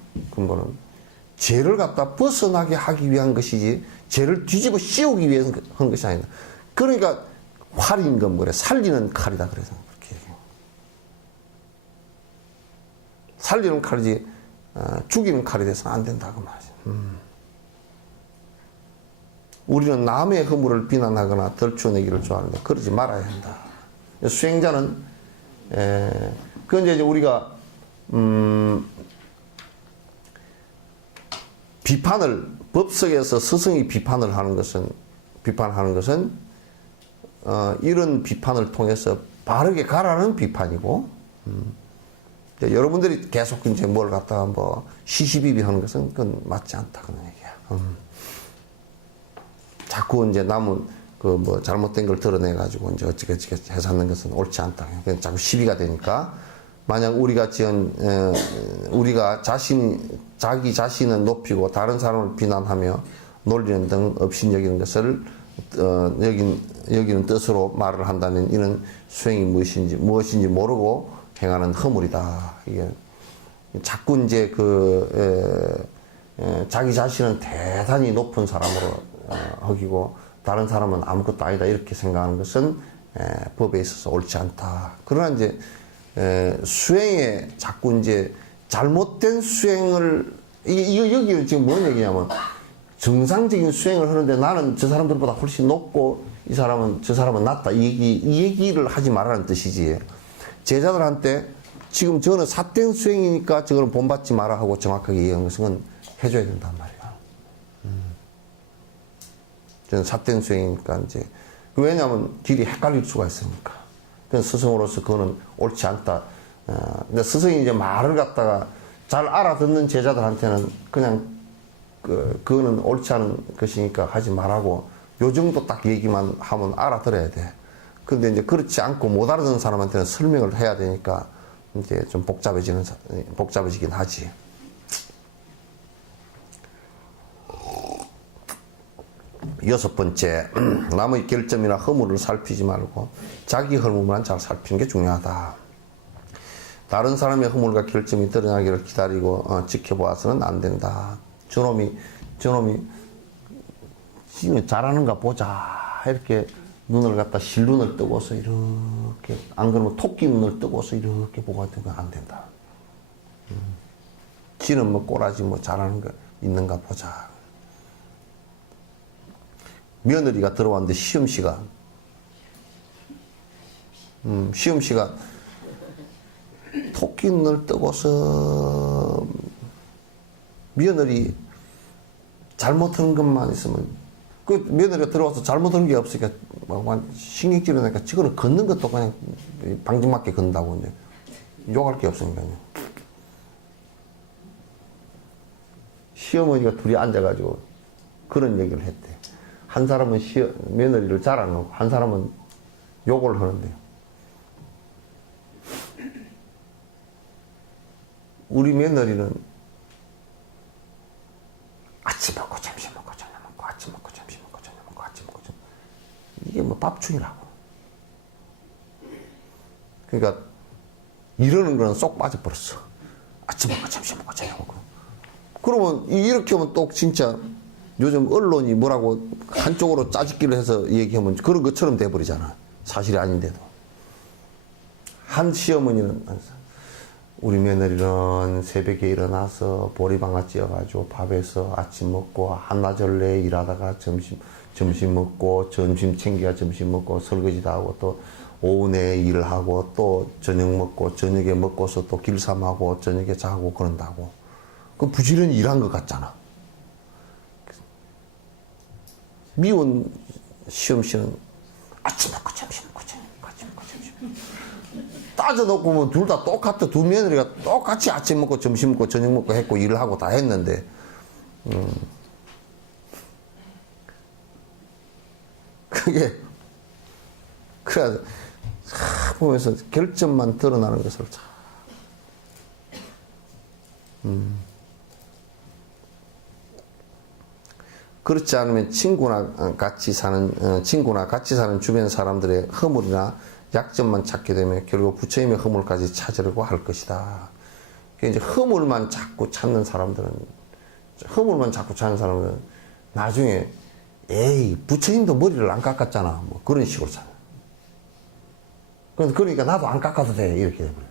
죄를 갖다 벗어나게 하기 위한 것이지 죄를 뒤집어 씌우기 위해서 한 것이 아니다. 그러니까 활인 건 뭐래? 살리는 칼이다 그래서 그렇게 얘기해요. 살리는 칼이지 죽이는 칼이 돼서는 안 된다고 말이죠. 우리는 남의 허물을 비난하거나 덜추어내기를 좋아하는데 그러지 말아야 한다. 수행자는 그건 이제 우리가 비판을 법석에서 스승이 비판하는 것은 이런 비판을 통해서 바르게 가라는 비판이고 여러분들이 계속 이제 뭘 갖다가 뭐 시시비비하는 것은 그건 맞지 않다 그런 얘기야. 자꾸 이제 남은 그 뭐 잘못된 걸 드러내 가지고 이제 어찌게 해서하는 것은 옳지 않다. 그냥 자꾸 시비가 되니까 만약 우리가 우리가 자기 자신을 높이고 다른 사람을 비난하며 놀리는 등 업신여기는 것을 여기는 뜻으로 말을 한다면 이는 수행이 무엇인지 모르고 행하는 허물이다. 이게 자꾸 이제 자기 자신은 대단히 높은 사람으로 허기고 다른 사람은 아무것도 아니다 이렇게 생각하는 것은 법에 있어서 옳지 않다. 그러나 이제 수행에 자꾸 이제 잘못된 수행을 이거 여기는 지금 뭔 얘기냐면 정상적인 수행을 하는데 나는 저 사람들보다 훨씬 높고 저 사람은 낮다 이 얘기를 하지 말라는 뜻이지. 제자들한테 지금 저는 삿된 수행이니까 저거는 본받지 마라 하고 정확하게 얘기하는 것은 해줘야 된단 말이야. 저는 삿된 수행이니까 이제 왜냐하면 길이 헷갈릴 수가 있으니까. 그래서 스승으로서 그거는 옳지 않다. 근데 스승이 이제 말을 갖다가 잘 알아듣는 제자들한테는 그냥 그거는 옳지 않은 것이니까 하지 말라고 요 정도 딱 얘기만 하면 알아들어야 돼. 근데 이제 그렇지 않고 못 알아듣는 사람한테는 설명을 해야 되니까 이제 좀 복잡해지긴 하지. 여섯 번째, 남의 결점이나 허물을 살피지 말고 자기 허물만 잘 살피는 게 중요하다. 다른 사람의 허물과 결점이 드러나기를 기다리고 지켜보아서는 안 된다. 저놈이 지금 잘하는가 보자 이렇게 눈을 갖다 실눈을 뜨고서 이렇게 안 그러면 토끼 눈을 뜨고서 이렇게 보고 있으면 안 된다. 지는 뭐 꼬라지 뭐 잘하는 거 있는가 보자. 며느리가 들어왔는데 시험시가 토끼 눈을 뜨고서 며느리 잘못하는 것만 있으면 그 며느리가 들어와서 잘못하는 게 없으니까 신경질을 내니까 지금은 걷는 것도 그냥 방정맞게 걷는다고 이제 욕할 게 없으니까요. 시어머니가 둘이 앉아가지고 그런 얘기를 했대. 한 사람은 며느리를 자랑하고 한 사람은 욕을 하는데요. 우리 며느리는 아침 먹고 점심 먹고 저녁 먹고 아침 먹고 점심 먹고 저녁 먹고 아침 먹고 저녁 이게 뭐 밥중이라고. 그러니까 이러는 거는 쏙 빠져버렸어. 아침 먹고 점심 먹고 저녁 먹고. 그러면 이렇게 하면 또 진짜 요즘 언론이 뭐라고 한쪽으로 짜집기를 해서 얘기하면 그런 것처럼 돼버리잖아. 사실이 아닌데도. 한 시어머니는 우리 며느리는 새벽에 일어나서 보리방아 찧어가지고 밥에서 아침 먹고 한나절 내에 일하다가 점심 먹고 점심 챙겨야 점심 먹고 설거지 다 하고 또 오후 내에 일을 하고 또 저녁 먹고 저녁에 먹고서 또 길쌈하고 저녁에 자고 그런다고. 그 부지런히 일한 것 같잖아. 미운 시험씨는 아침 먹고 점심 먹고 저녁 먹고 아침 먹고 점심 따져놓고 보면 둘 다 똑같아. 두 며느리가 똑같이 아침 먹고 점심 먹고 저녁 먹고 했고 일을 하고 다 했는데 그게 그래 보면서 결점만 드러나는 것을 참 그렇지 않으면 친구나 같이 사는 주변 사람들의 허물이나 약점만 찾게 되면 결국 부처님의 허물까지 찾으려고 할 것이다. 이제 허물만 자꾸 찾는 사람들은 나중에 에이 부처님도 머리를 안 깎았잖아 뭐 그런 식으로 살아. 그러니까 나도 안 깎아도 돼 이렇게 돼버려.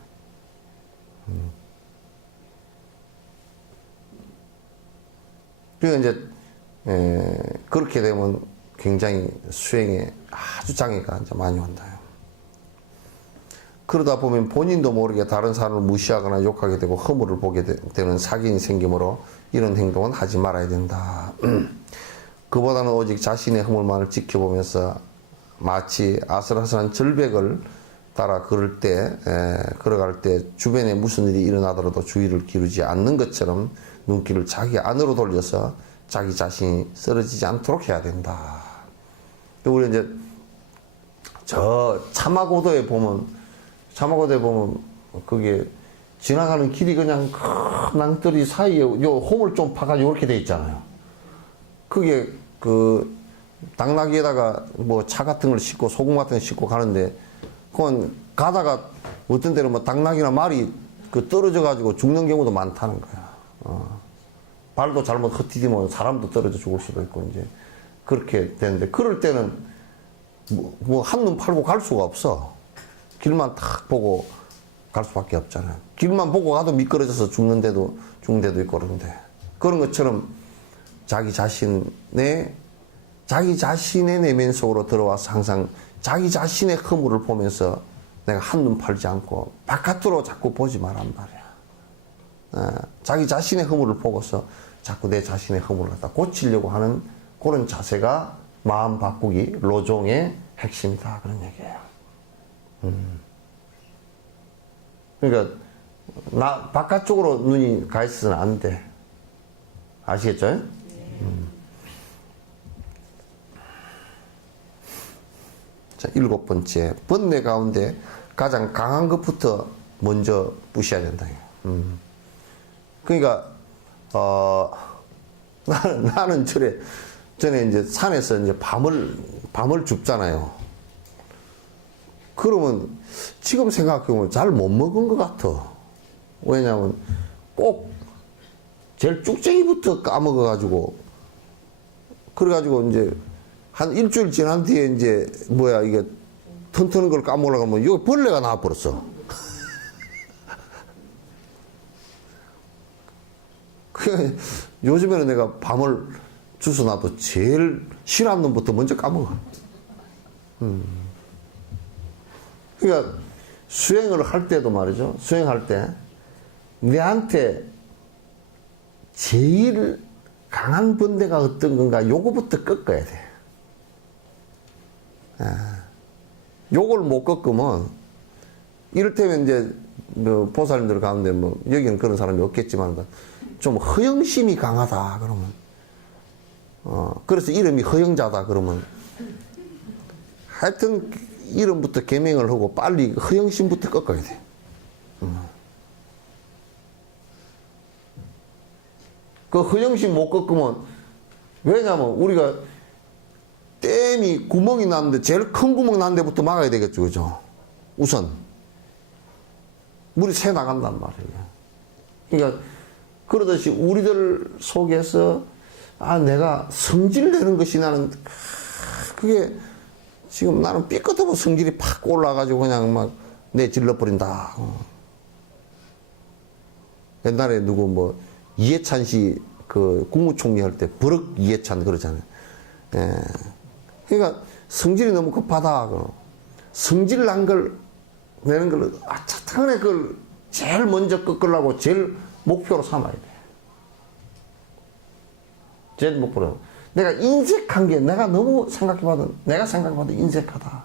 그러니까 이제 그렇게 되면 굉장히 수행에 아주 장애가 이제 많이 온다. 그러다 보면 본인도 모르게 다른 사람을 무시하거나 욕하게 되고 허물을 보게 되는 사기인이 생기므로 이런 행동은 하지 말아야 된다. 그보다는 오직 자신의 허물만을 지켜보면서 마치 아슬아슬한 절벽을 따라 걸어갈 때 주변에 무슨 일이 일어나더라도 주의를 기울이지 않는 것처럼 눈길을 자기 안으로 돌려서 자기 자신이 쓰러지지 않도록 해야 된다. 우리 이제 저 차마고도에 보면 그게 지나가는 길이 그냥 큰 낭떠리 사이에 요 홈을 좀 파가지고 이렇게 돼 있잖아요. 그게 그 당나귀에다가 뭐 차 같은 걸 싣고 소금 같은 걸 싣고 가는데 그건 가다가 어떤 때는 뭐 당나귀나 말이 그 떨어져가지고 죽는 경우도 많다는 거야. 발도 잘못 헛디디면 사람도 떨어져 죽을 수도 있고, 이제. 그렇게 되는데, 그럴 때는 뭐 한눈 팔고 갈 수가 없어. 길만 탁 보고 갈 수밖에 없잖아요. 길만 보고 가도 미끄러져서 죽는 데도 있고 그러는데. 그런 것처럼 자기 자신의 내면 속으로 들어와서 항상 자기 자신의 허물을 보면서 내가 한눈 팔지 않고 바깥으로 자꾸 보지 말란 말이야. 자기 자신의 허물을 보고서 자꾸 내 자신의 허물을 갖다 고치려고 하는 그런 자세가 마음 바꾸기 로종의 핵심이다. 그런 얘기예요. 그러니까 바깥쪽으로 눈이 가 있어서는 안 돼. 아시겠죠? 자, 7번째. 번뇌 가운데 가장 강한 것부터 먼저 부셔야 된다. 그러니까, 나는 전에 이제 산에서 이제 밤을 줍잖아요. 그러면 지금 생각해보면 잘 못 먹은 것 같아. 왜냐면 꼭 제일 쭉쟁이부터 까먹어가지고, 그래가지고 이제 한 일주일 지난 뒤에 이제 이게 튼튼한 걸 까먹으려고 하면 여기 벌레가 나와버렸어. 요즘에는 내가 밤을 주워 놔도 제일 싫어하는 놈부터 먼저 까먹어. 그러니까 수행을 할 때도 말이죠. 수행할 때 내한테 제일 강한 번뇌가 어떤 건가 요거부터 꺾어야 돼. 요걸 못 꺾으면 이를테면 이제 뭐 보살님들 가운데 뭐 여기는 그런 사람이 없겠지만 좀 허영심이 강하다 그러면 그래서 이름이 허영자다 그러면 하여튼 이름부터 개명을 하고 빨리 허영심부터 꺾어야 돼. 그 허영심 못 꺾으면 왜냐면 우리가 댐이 구멍이 났는데 제일 큰 구멍 난 데부터 막아야 되겠죠, 그죠? 우선 물이 새 나간단 말이에요. 그러니까 그러듯이 우리들 속에서 내가 성질 내는 것이 나는 그게 지금 나는 삐끗하고 성질이 팍 올라가지고 그냥 막 내질러버린다. 옛날에 누구 뭐 이해찬 씨 그 국무총리 할 때 버럭 이해찬 그러잖아요. 예. 그러니까 성질이 너무 급하다. 성질 난 걸 내는 걸 차탄에 그걸 제일 먼저 꺾으려고 제일 목표로 삼아야 돼. 제일 목표로. 내가 인색한 게 내가 생각해봐도 인색하다.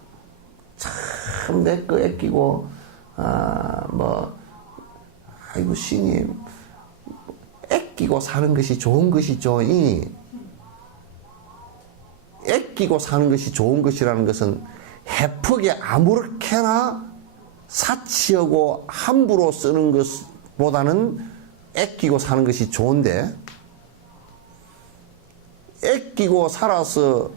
참 내 거 애끼고 아이고 신임 애끼고 사는 것이 좋은 것이죠. 애끼고 사는 것이 좋은 것이라는 것은 해프게 아무렇게나 사치하고 함부로 쓰는 것보다는 애끼고 사는 것이 좋은데 애끼고 살아서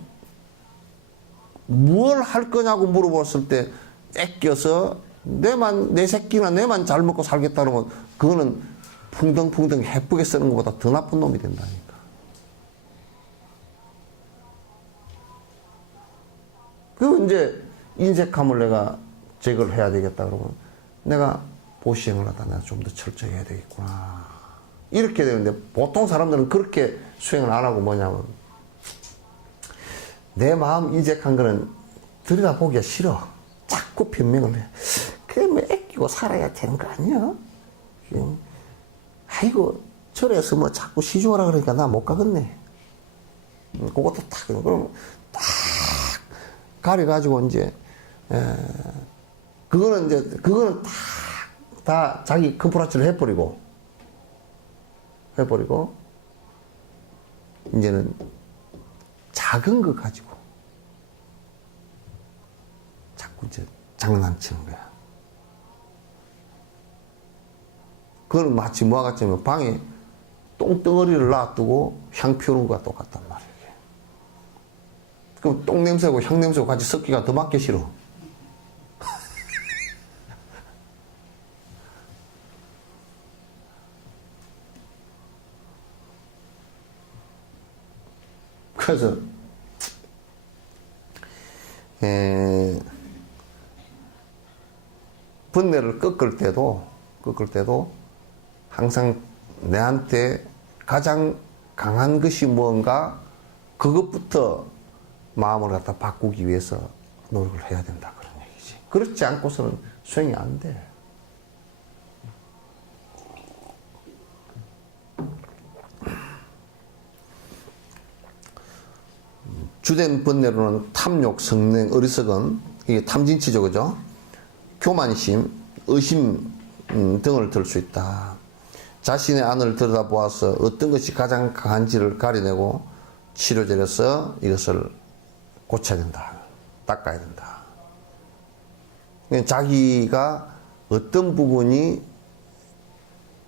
뭘 할 거냐고 물어봤을 때 애껴서 내 새끼나 내만 잘 먹고 살겠다 그러면 그거는 풍덩풍덩 해프게 쓰는 것보다 더 나쁜 놈이 된다니까. 그 이제 인색함을 내가 제거를 해야 되겠다 그러면 내가 보시행을 하다 내가 좀 더 철저히 해야 되겠구나. 이렇게 되는데 보통 사람들은 그렇게 수행을 안 하고 뭐냐면 내 마음 인색한 거는 들여다보기가 싫어. 자꾸 변명을 해. 그래 뭐 애끼고 살아야 되는 거 아니야? 아이고 절에서 뭐 자꾸 시주하라 그러니까 나 못 가겠네. 그것도 딱 그럼 딱 가려가지고 이제 그거는 다 자기 컴프라치를 해버리고 이제는 작은 거 가지고 자꾸 이제 장난치는 거야. 그건 마치 뭐와 같냐면 방에 똥덩어리를 놔두고 향 피우는 거와 똑같단 말이에요. 그럼 똥냄새고 향냄새고 같이 섞기가 더 맞기 싫어. 그래서 번뇌를 꺾을 때도 항상 내한테 가장 강한 것이 뭔가 그것부터 마음을 갖다 바꾸기 위해서 노력을 해야 된다 그런 얘기지. 그렇지 않고서는 수행이 안 돼. 주된 번뇌로는 탐욕, 성능, 어리석음, 이게 탐진치죠, 그죠? 교만심, 의심 등을 들 수 있다. 자신의 안을 들여다보아서 어떤 것이 가장 강한지를 가려내고 치료제로서 이것을 고쳐야 된다. 닦아야 된다. 자기가 어떤 부분이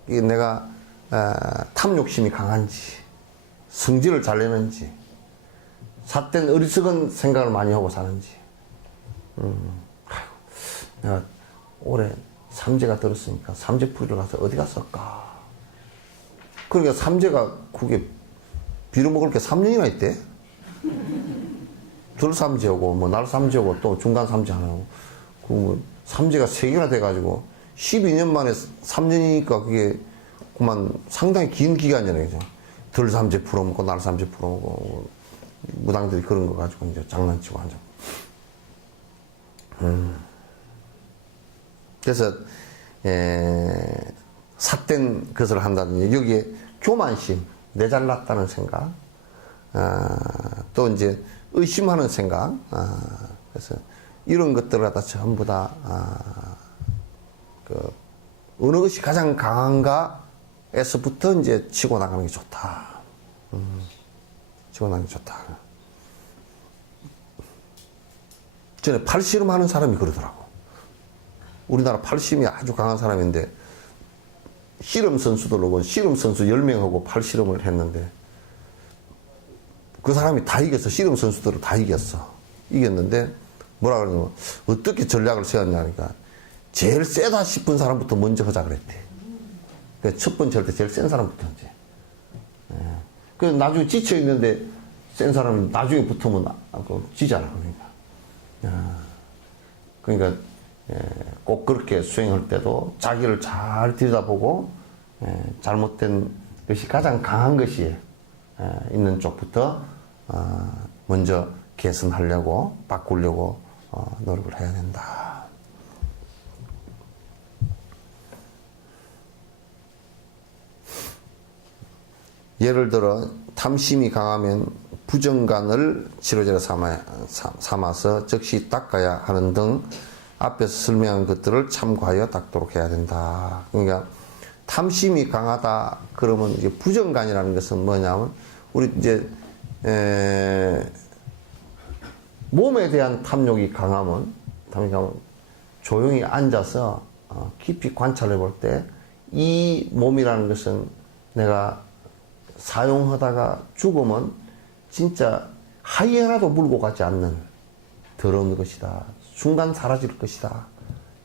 내가 탐욕심이 강한지, 성질을 잘 내는지, 삿된 어리석은 생각을 많이 하고 사는지. 내가 올해 삼재가 들었으니까 삼재풀이를 가서 어디 갔을까? 그러니까 삼재가 그게 빌어먹을 게 3년이나 있대. 들삼재하고 뭐 날삼재하고 또 중간 삼재 하나고 그 삼재가 3개나 돼가지고 12년 만에 3년이니까 그게 그만 상당히 긴 기간이잖아요. 그죠? 들삼재 풀어먹고 날삼재 풀어먹고 무당들이 그런 거 가지고 이제 장난치고 하죠. 그래서 삿된 것을 한다든지 여기에 교만심, 내 잘났다는 생각, 또 이제 의심하는 생각, 그래서 이런 것들을 갖다 전부 다 그 어느 것이 가장 강한가에서부터 이제 치고 나가는 게 좋다. 치고 나가는 게 좋다. 전에 팔씨름 하는 사람이 그러더라고. 우리나라 팔씨름이 아주 강한 사람인데 씨름 선수들하고 씨름 선수 10명하고 팔씨름을 했는데 그 사람이 다 이겼어. 씨름 선수들을 다 이겼어. 이겼는데 뭐라 그러냐면 어떻게 전략을 세웠냐니까 제일 세다 싶은 사람부터 먼저 하자 그랬대. 그러니까 첫 번째 할 때 제일 센 사람부터 이제. 그래서 나중에 지쳐 있는데 센 사람이 나중에 붙으면 지잖아. 그러니까 꼭 그렇게 수행할 때도 자기를 잘 들여다보고 잘못된 것이 가장 강한 것이 있는 쪽부터 먼저 개선하려고 바꾸려고 노력을 해야 된다. 예를 들어 탐심이 강하면 부정간을 치료제로 삼아서 즉시 닦아야 하는 등 앞에서 설명한 것들을 참고하여 닦도록 해야 된다. 그러니까 탐심이 강하다 그러면 이제 부정간이라는 것은 뭐냐면 우리 이제 몸에 대한 탐욕이 강하면 조용히 앉아서 깊이 관찰해 볼 때 이 몸이라는 것은 내가 사용하다가 죽으면 진짜 하이에나도 물고 가지 않는 더러운 것이다. 순간 사라질 것이다.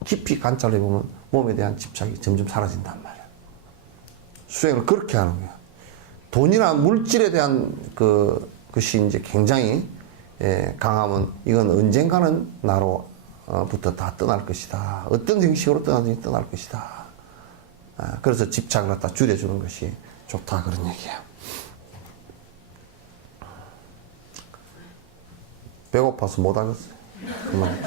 깊이 관찰해 보면 몸에 대한 집착이 점점 사라진단 말이야. 수행을 그렇게 하는 거야. 돈이나 물질에 대한 것이 이제 굉장히 강하면 이건 언젠가는 나로부터 다 떠날 것이다. 어떤 형식으로 떠나든지 떠날 것이다. 그래서 집착을 갖다 줄여주는 것이 좋다 그런 얘기야. 배고파서 못 하겠어요. 그만.